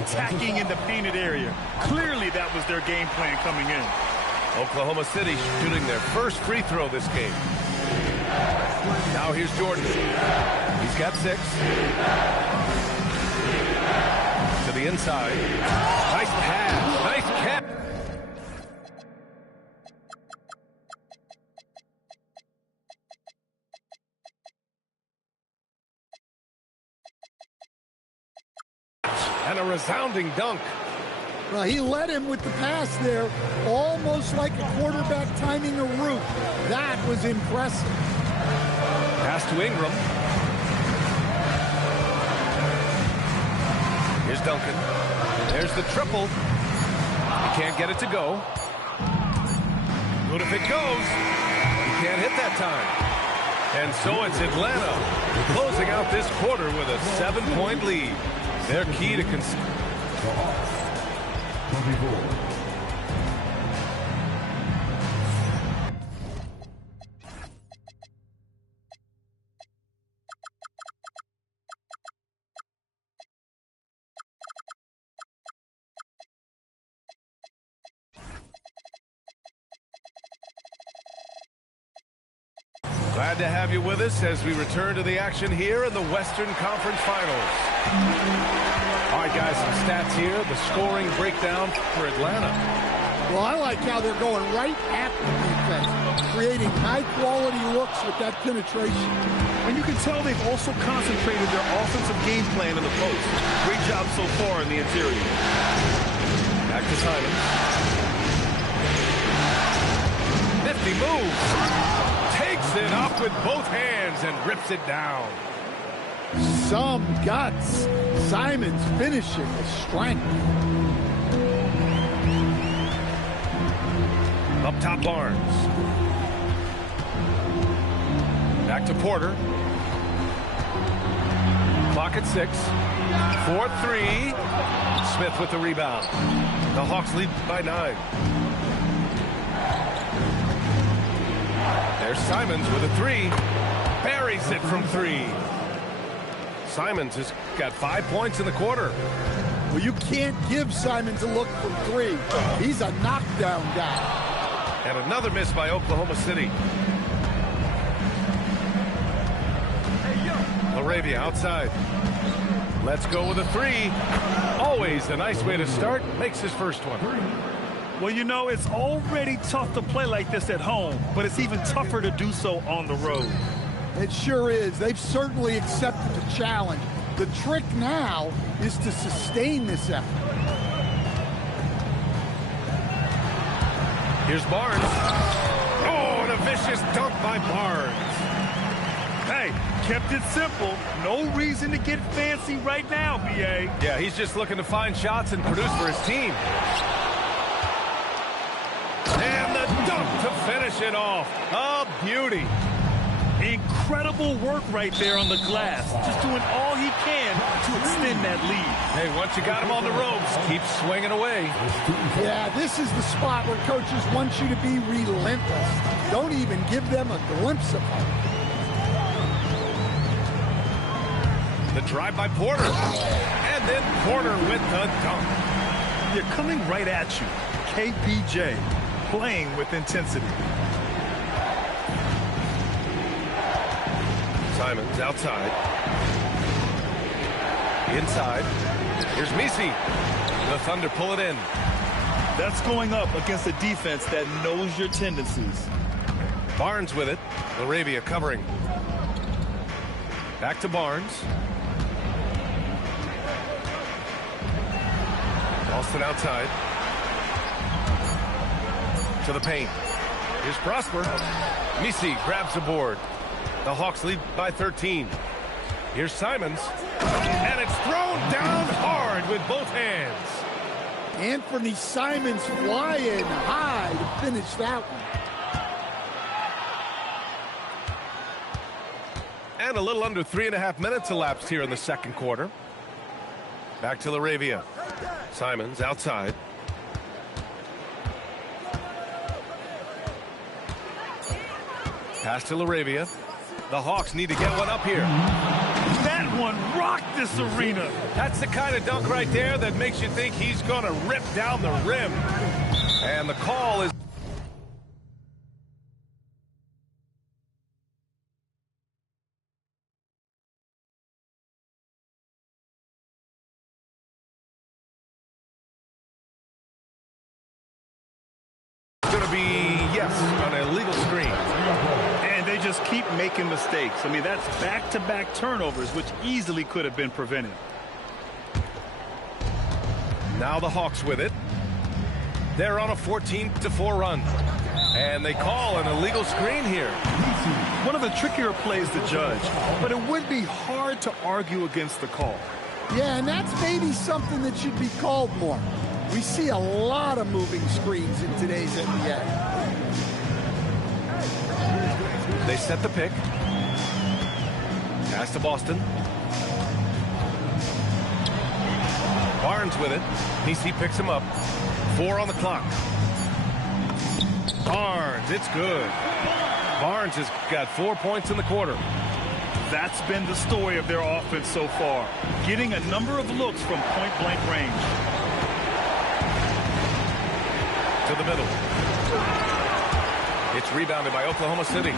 Attacking in the painted area. Clearly that was their game plan coming in. Oklahoma City shooting their first free throw this game. Now here's Jordan. He's got 6. To the inside. Nice pass. Nice catch. And a resounding dunk. Well, he led him with the pass there, almost like a quarterback timing a route. That was impressive. Pass to Ingram. Here's Duncan. There's the triple. He can't get it to go. Good if it goes. He can't hit that time. And so it's Atlanta closing out this quarter with a 7-point lead. Their key to Glad to have you with us as we return to the action here in the Western Conference Finals. All right, guys, some stats here. The scoring breakdown for Atlanta. Well, I like how they're going right at the defense, creating high-quality looks with that penetration. And you can tell they've also concentrated their offensive game plan in the post. Great job so far in the interior. Back to Simons. Nifty move. Takes it up with both hands and rips it down. Some guts. Simons finishing with strength. Up top, Barnes. Back to Porter. Clock at 6. 4-3. Smith with the rebound. The Hawks lead by 9. There's Simons with a 3. Buries it from 3. Simons has got 5 points in the quarter. Well, you can't give Simons a look from 3. He's a knockdown guy. And another miss by Oklahoma City. Laravia outside. Let's go with a 3. Always a nice way to start. Makes his first one. Well, you know, it's already tough to play like this at home, but it's even tougher to do so on the road. It sure is. They've certainly accepted the challenge. The trick now is to sustain this effort. Here's Barnes. Oh, and a vicious dunk by Barnes. Hey, kept it simple. No reason to get fancy right now, B.A. Yeah, he's just looking to find shots and produce for his team. And the dunk to finish it off. A beauty. Incredible work right there on the glass. Just doing all he can to extend that lead. Hey, once you got him on the ropes, keep swinging away. Yeah, this is the spot where coaches want you to be relentless. Don't even give them a glimpse of hope. The drive by Porter. And then Porter with the dunk. They're coming right at you. KPJ playing with intensity. Simons outside. Inside. Here's Misi. The Thunder pull it in. That's going up against a defense that knows your tendencies. Barnes with it. Laravia covering. Back to Barnes. Alston outside. To the paint. Here's Prosper. Misi grabs the board. The Hawks lead by 13. Here's Simons. And it's thrown down hard with both hands. Anthony Simons flying high to finish that one. And a little under 3.5 minutes elapsed here in the second quarter. Back to Laravia. Simons outside. Pass to Laravia. The Hawks need to get one up here. That one rocked this arena. That's the kind of dunk right there that makes you think he's going to rip down the rim. And the call is... going to be, yes, on a illegal screen. And they just keep making mistakes. I mean, that's back-to-back turnovers, which easily could have been prevented. Now the Hawks with it. They're on a 14-4 run. And they call an illegal screen here. One of the trickier plays to judge, but it would be hard to argue against the call. Yeah, and that's maybe something that should be called more. We see a lot of moving screens in today's NBA. They set the pick. Pass to Boston. Barnes with it. DC picks him up. 4 on the clock. Barnes, it's good. Barnes has got 4 points in the quarter. That's been the story of their offense so far. Getting a number of looks from point-blank range. To the middle. It's rebounded by Oklahoma City.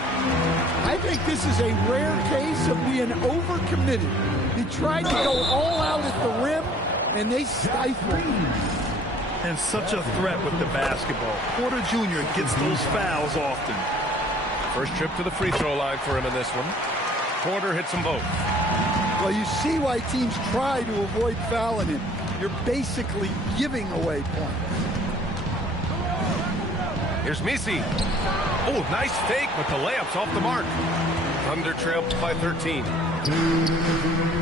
I think this is a rare case of being overcommitted. He tried to go all out at the rim, and they stifled him. And such a threat with the basketball. Porter Jr. gets those fouls often. First trip to the free throw line for him in this one. Porter hits them both. Well, you see why teams try to avoid fouling him. You're basically giving away points. Here's Misi. Oh, nice fake, but the layup's off the mark. Thunder trail by 13.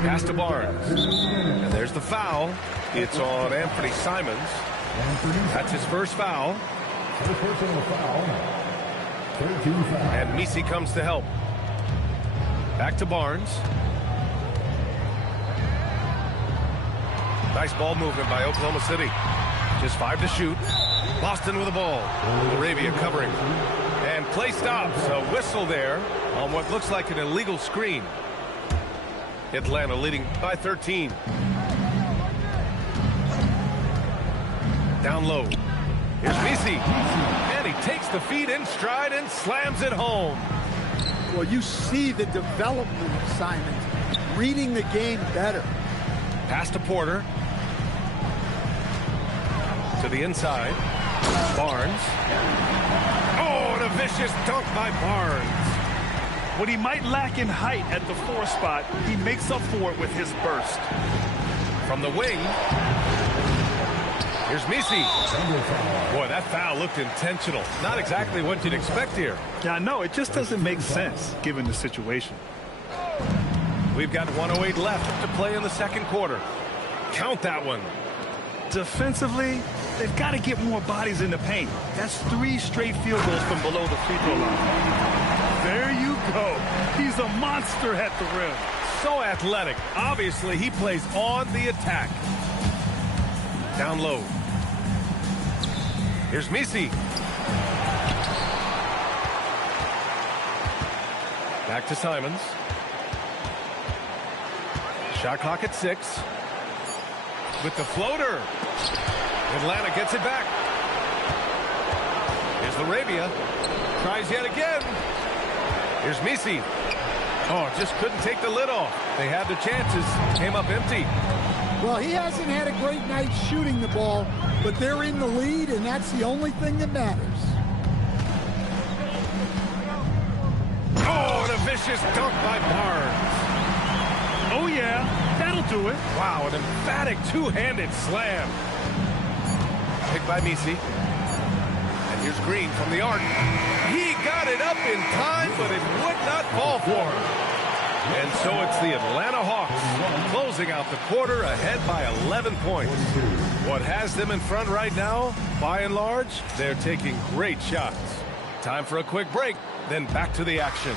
Pass to Barnes. And there's the foul. It's on Anthony Simons. That's his first foul. And Misi comes to help. Back to Barnes. Nice ball movement by Oklahoma City. Just 5 to shoot. Boston with the ball. Arabia covering. And play stops. A whistle there on what looks like an illegal screen. Atlanta leading by 13. Down low. Here's Misi. And he takes the feed in stride and slams it home. Well, you see the development of Simons, reading the game better. Pass to Porter. To the inside. Barnes. Oh, and a vicious dunk by Barnes. What he might lack in height at the 4 spot, he makes up for it with his burst. From the wing. Here's Misi. Boy, that foul looked intentional. Not exactly what you'd expect here. Yeah, no, it just doesn't make sense given the situation. We've got 1:08 left to play in the second quarter. Count that one. Defensively, they've got to get more bodies in the paint. That's 3 straight field goals from below the free throw line. There you go. He's a monster at the rim. So athletic. Obviously, he plays on the attack. Down low. Here's Misi. Back to Simons. Shot clock at 6. With the floater. Atlanta gets it back. Here's Arabia. Tries yet again. Here's Misi. Oh, just couldn't take the lid off. They had their chances. Came up empty. Well, he hasn't had a great night shooting the ball, but they're in the lead, and that's the only thing that matters. Oh, and a vicious dunk by Barnes. Oh, yeah, that'll do it. Wow, an emphatic two-handed slam. Picked by Misi. And here's Green from the arc. He got it up in time, but it would not fall for him. And so it's the Atlanta Hawks closing out the quarter ahead by 11 points. What has them in front right now, by and large, they're taking great shots. Time for a quick break, then back to the action.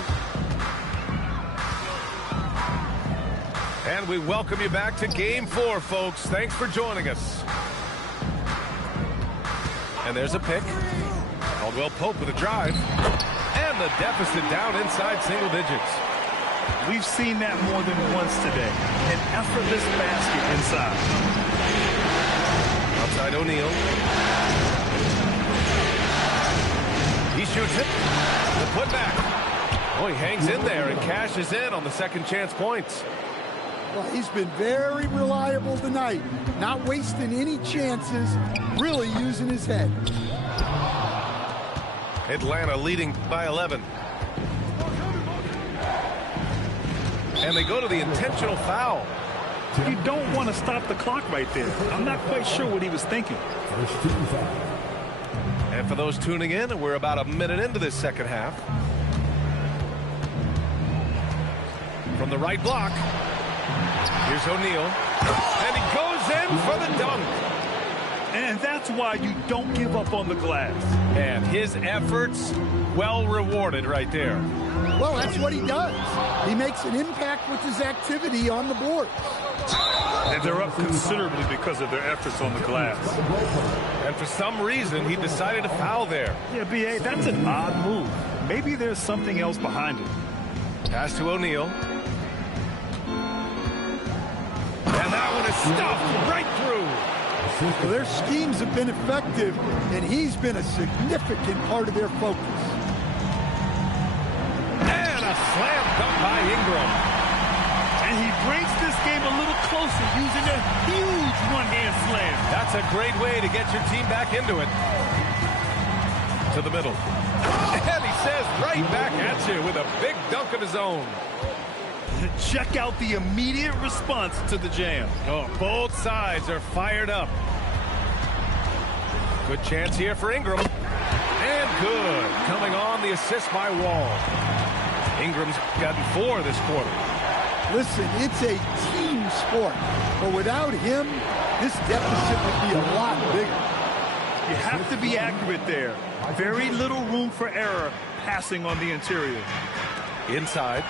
And we welcome you back to Game 4, folks. Thanks for joining us. And there's a pick. Caldwell Pope with a drive. And the deficit down inside single digits. We've seen that more than once today. An effortless basket inside. Outside O'Neal. He shoots it. The putback. Oh, he hangs in there and cashes in on the second chance points. Well, he's been very reliable tonight. Not wasting any chances. Really using his head. Atlanta leading by 11. And they go to the intentional foul. You don't want to stop the clock right there. I'm not quite sure what he was thinking. And for those tuning in, we're about a minute into this second half. From the right block, Here's O'Neal. And he goes in for the dunk. And that's why you don't give up on the glass. And his efforts well rewarded right there. Well, that's what he does. He makes an impact with his activity on the board. And they're up considerably because of their efforts on the glass. And for some reason, he decided to foul there. Yeah, B.A., that's an odd move. Maybe there's something else behind it. Pass to O'Neal. And that one is stuffed right through. Well, their schemes have been effective, and he's been a significant part of their focus. And a slam dunk by Ingram. And he brings this game a little closer using a huge one-hand slam. That's a great way to get your team back into it. To the middle. And he says right back at you with a big dunk of his own. Check out the immediate response to the jam. Oh, both sides are fired up. Good chance here for Ingram. And good. Coming on the assist by Wall. Ingram's gotten 4 this quarter. Listen, it's a team sport, but without him, this deficit would be a lot bigger. You have to be accurate there. Very little room for error passing on the interior. Inside.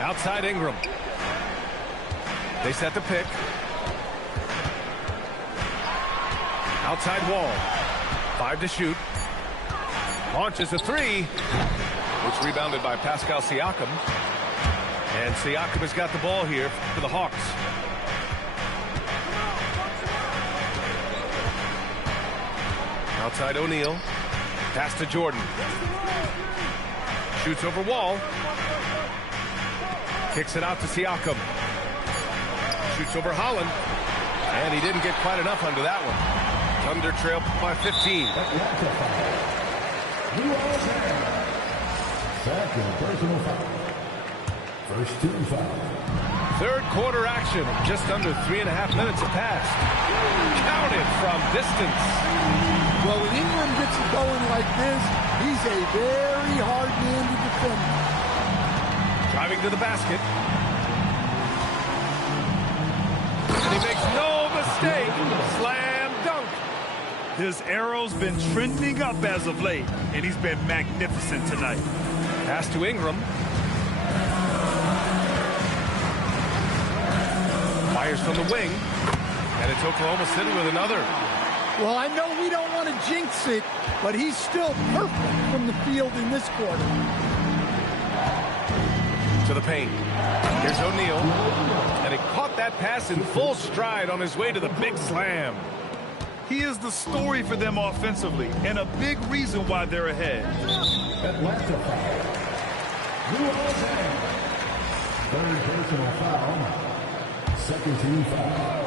Outside Ingram. They set the pick. Outside Wall. 5 to shoot. Launches a 3. Which rebounded by Pascal Siakam. And Siakam has got the ball here for the Hawks. Outside O'Neal. Pass to Jordan. Shoots over Wall. Kicks it out to Siakam. Shoots over Holland. And he didn't get quite enough under that one. Thunder trail by 15. Second personal foul. First team foul. Third quarter action. Just under 3.5 minutes have passed. Counted from distance. Well, when Ingram gets it going like this, he's a very hard man to defend. Driving to the basket. And he makes no mistake. Slam dunk. His arrow's been trending up as of late, and he's been magnificent tonight. Pass to Ingram. Fires from the wing. And it's Oklahoma City with another. Well, I know we don't want to jinx it, but he's still perfect from the field in this quarter. To the paint. Here's O'Neal. And he caught that pass in full stride on his way to the big slam. He is the story for them offensively, and a big reason why they're ahead. Atlanta foul. Third personal foul. Second team foul.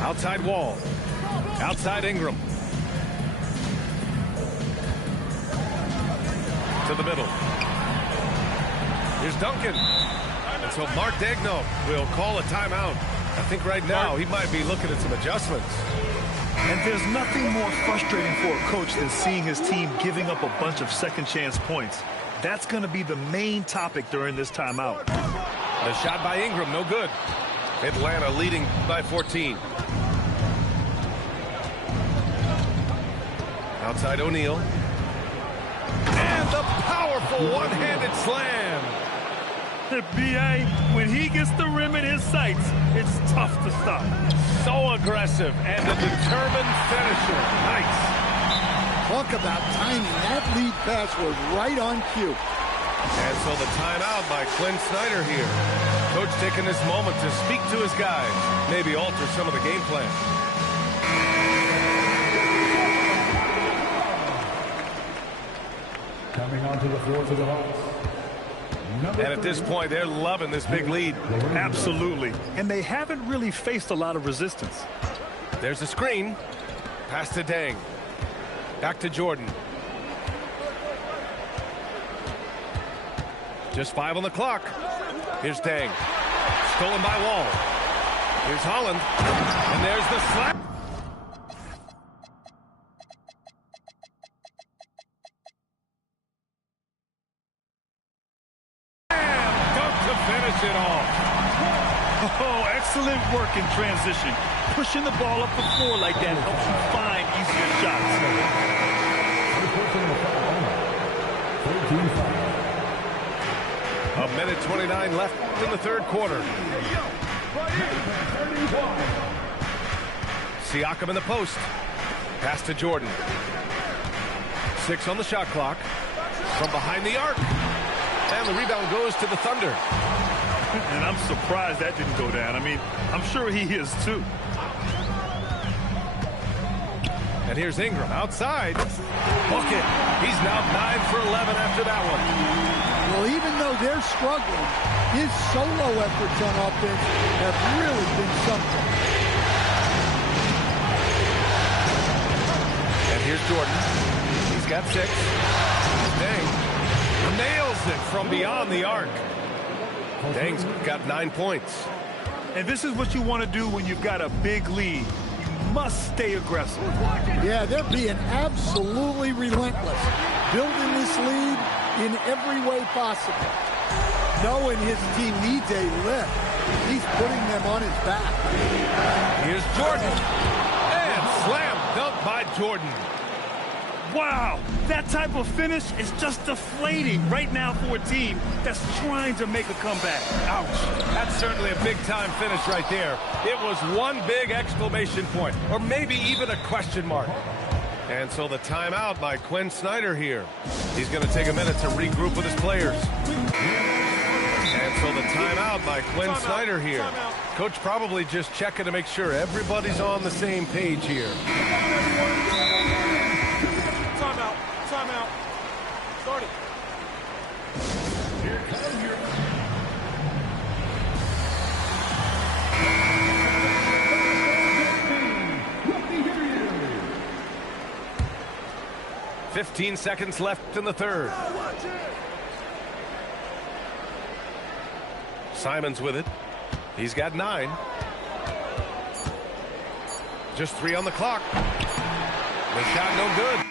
Outside Wall. Outside Ingram. To the middle. Here's Duncan. And so Mark Daigneault will call a timeout. I think right now he might be looking at some adjustments. And there's nothing more frustrating for a coach than seeing his team giving up a bunch of second chance points. That's going to be the main topic during this timeout. The shot by Ingram, no good. Atlanta leading by 14. Outside O'Neal. And the powerful one-handed slam. B.A., when he gets the rim in his sights, it's tough to stop. So aggressive and a determined finisher. Nice. Talk about timing. That lead pass was right on cue. And so the timeout by Quinn Snyder here. Coach taking this moment to speak to his guys. Maybe alter some of the game plan. Coming onto the floor for the Hawks. And at this point, they're loving this big lead. Absolutely. And they haven't really faced a lot of resistance. There's a screen. Pass to Dang. Back to Jordan. Just 5 on the clock. Here's Dang. Stolen by Wall. Here's Holland. And there's the slap. lays it off. Oh, excellent work in transition. Pushing the ball up the floor like that helps you find easier shots. A minute 29 left in the third quarter. Siakam in the post. Pass to Jordan. 6 on the shot clock. From behind the arc. And the rebound goes to the Thunder. And I'm surprised that didn't go down. I mean, I'm sure he is too. And here's Ingram outside. Bucket. He's now 9 for 11 after that one. Well, even though they're struggling, his solo efforts on offense have really been something. And here's Jordan. He's got 6. Dang. Nails it from beyond the arc. Dang's got 9 points. And this is what you want to do when you've got a big lead. You must stay aggressive. Yeah, they're being absolutely relentless. Building this lead in every way possible. Knowing his team needs a lift, he's putting them on his back. Here's Jordan. And slam dunk by Jordan. Wow, that type of finish is just deflating right now for a team that's trying to make a comeback. Ouch. That's certainly a big-time finish right there. It was one big exclamation point, or maybe even a question mark. And so the timeout by Quinn Snyder here. He's going to take a minute to regroup with his players. And so the timeout by Quinn Snyder here. Coach probably just checking to make sure everybody's on the same page here. Timeout. Start it. Here comes your 15 seconds left in the third. Simons with it. He's got 9. Just 3 on the clock. The shot no good.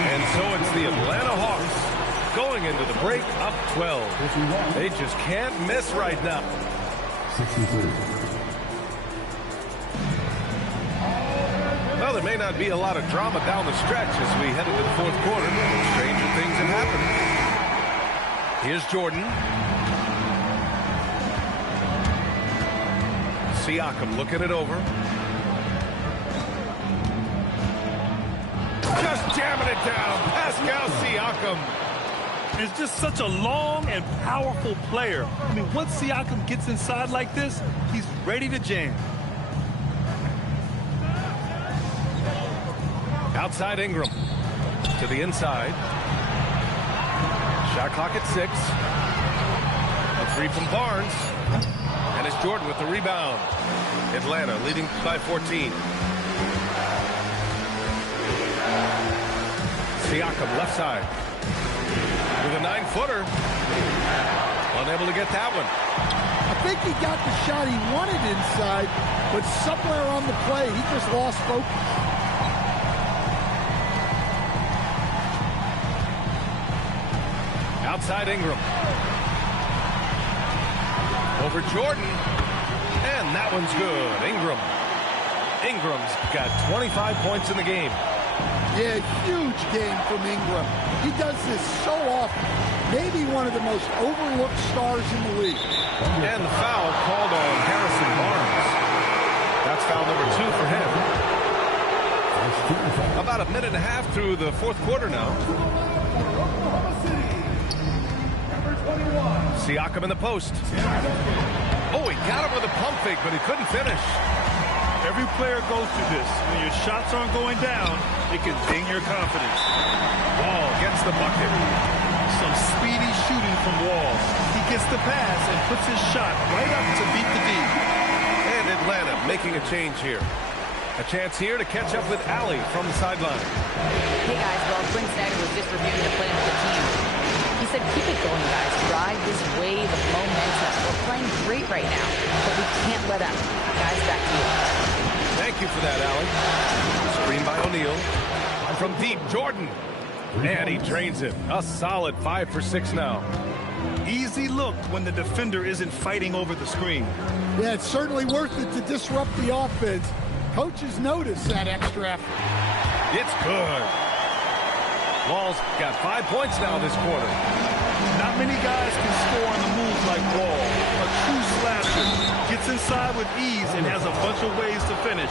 And so it's the Atlanta Hawks going into the break up 12. They just can't miss right now. 63. Well, there may not be a lot of drama down the stretch as we head into the fourth quarter. Stranger things have happened. Here's Jordan. Siakam looking it over. Just jamming it down. Pascal Siakam. He's just such a long and powerful player. I mean, once Siakam gets inside like this, he's ready to jam. Outside Ingram. To the inside. Shot clock at 6. A 3 from Barnes. And it's Jordan with the rebound. Atlanta leading by 14. Siakam left side. With a 9-footer. Unable to get that one. I think he got the shot he wanted inside, but somewhere on the play, he just lost focus. Outside Ingram. Over Jordan. And that one's good. Ingram's got 25 points in the game. Yeah, huge game from Ingram. He does this so often. Maybe one of the most overlooked stars in the league. And the foul called on Harrison Barnes. That's foul number 2 for him. About a minute and a half through the fourth quarter now. Siakam in the post. Oh, he got him with a pump fake, but he couldn't finish. Every player goes through this. When your shots aren't going down, it can ding your confidence. Wall gets the bucket. Some speedy shooting from Wall. He gets the pass and puts his shot right up to beat the D. And Atlanta making a change here. A chance here to catch up with Allie from the sideline. Hey guys, well, Quinn Snyder was just reviewing the plan with the team. He said, keep it going, guys. Ride this wave of momentum. We're playing great right now, but we can't let up. Guys, back to you. Thank you for that, Allie. Screen by O'Neal. from deep. Jordan. And he drains it. A solid 5 for 6 now. Easy look when the defender isn't fighting over the screen. Yeah, it's certainly worth it to disrupt the offense. Coaches notice that extra effort. It's good. Wall's got 5 points now this quarter. Not many guys can score on the move like Wall. A true slasher. Gets inside with ease and has a bunch of ways to finish.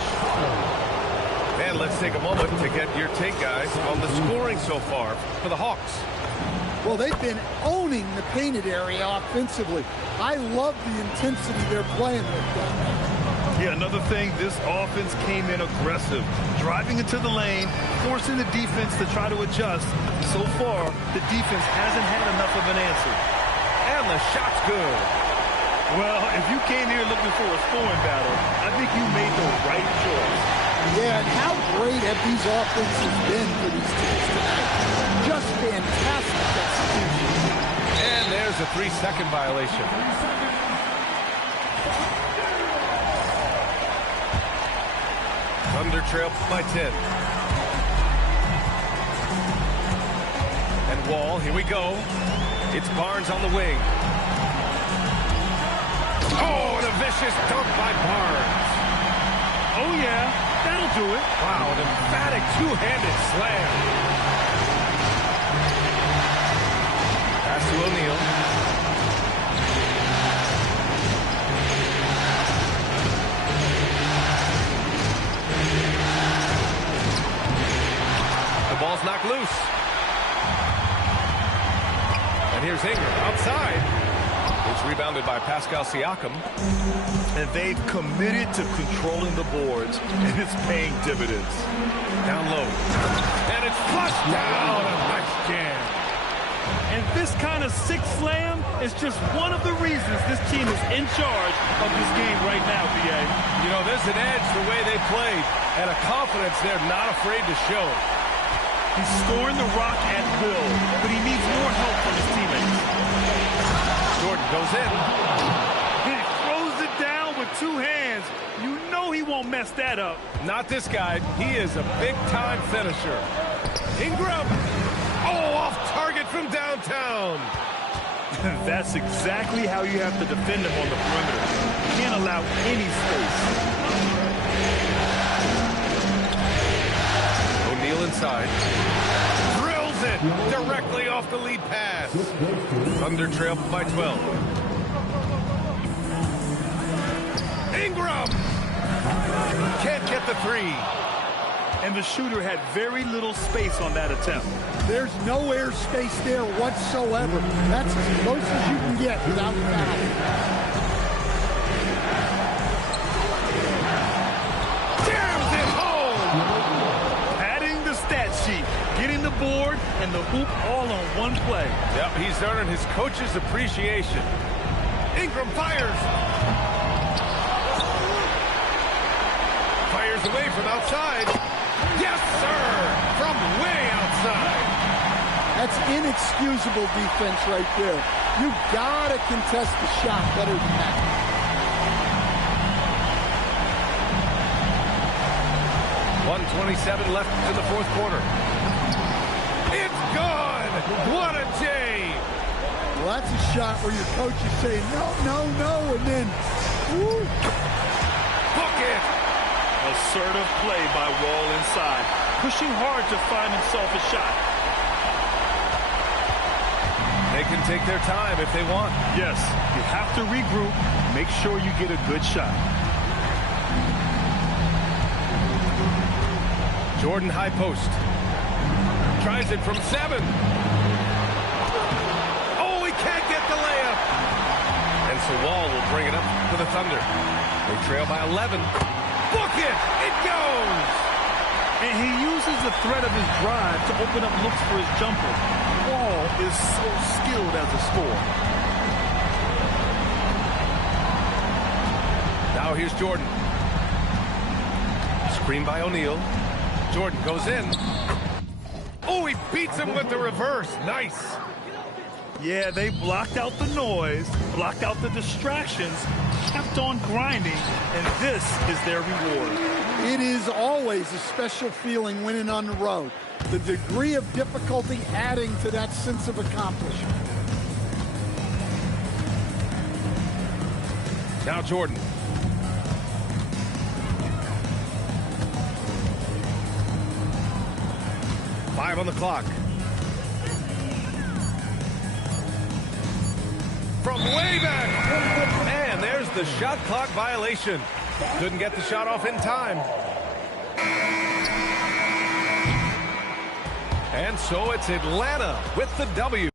And let's take a moment to get your take, guys, on the scoring so far for the Hawks. Well, they've been owning the painted area offensively. I love the intensity they're playing with down there. Yeah, another thing, this offense came in aggressive, driving into the lane, forcing the defense to try to adjust. So far, the defense hasn't had enough of an answer. And the shot's good. Well, if you came here looking for a scoring battle, I think you made the right choice. Yeah, and how great have these offenses been for these teams tonight? Just fantastic execution. And there's a 3-second violation. Thunder trail by 10. And Wall, here we go. It's Barnes on the wing. Oh, and a vicious dunk by Barnes. Oh, yeah, that'll do it. Wow, an emphatic two-handed slam. Pass to O'Neal. The ball's knocked loose. And here's Ingram outside. It's rebounded by Pascal Siakam. And they've committed to controlling the boards, and it's paying dividends. Down low. And it's flushed down. A nice jam. And this kind of sixth slam is just one of the reasons this team is in charge of this game right now, B.A. You know, there's an edge the way they played, and a confidence they're not afraid to show. He's scoring the rock at will, but he needs more help from his teammates. Jordan goes in. He throws it down with two hands. You know he won't mess that up. Not this guy. He is a big-time finisher. Ingram. Oh, off target from downtown. That's exactly how you have to defend him on the perimeter. You can't allow any space. O'Neal inside. Drills it directly off the lead pass. Thunder trail by 12. Ingram! Can't get the three. And the shooter had very little space on that attempt. There's no air space there whatsoever. That's as close as you can get without fouling. Jams it home! Adding the stat sheet, getting the board, and the hoop all on one play. Yep, he's earning his coach's appreciation. Ingram fires. Fires away from outside. Yes, sir! From way outside. That's inexcusable defense right there. You gotta contest the shot better than that. .127 left in the fourth quarter. It's good! What a J! Well, that's a shot where your coach is saying, no, no, no, and then, woo. Book it! Assertive play by Wall inside, pushing hard to find himself a shot. They can take their time if they want. Yes, you have to regroup, make sure you get a good shot. Jordan high post. Tries it from 7. Oh, he can't get the layup. And so Wall will bring it up to the Thunder. They trail by 11. Book it! It goes! And he uses the threat of his drive to open up looks for his jumper. Wall is so skilled as a scorer. Now here's Jordan. Screen by O'Neal. Jordan goes in. Oh, he beats him with the reverse. Nice. Yeah, they blocked out the noise, blocked out the distractions, kept on grinding, and this is their reward. It is always a special feeling winning on the road. The degree of difficulty adding to that sense of accomplishment. Now Jordan. Five on the clock. From way back. And there's the shot clock violation. Couldn't get the shot off in time. And so it's Atlanta with the W.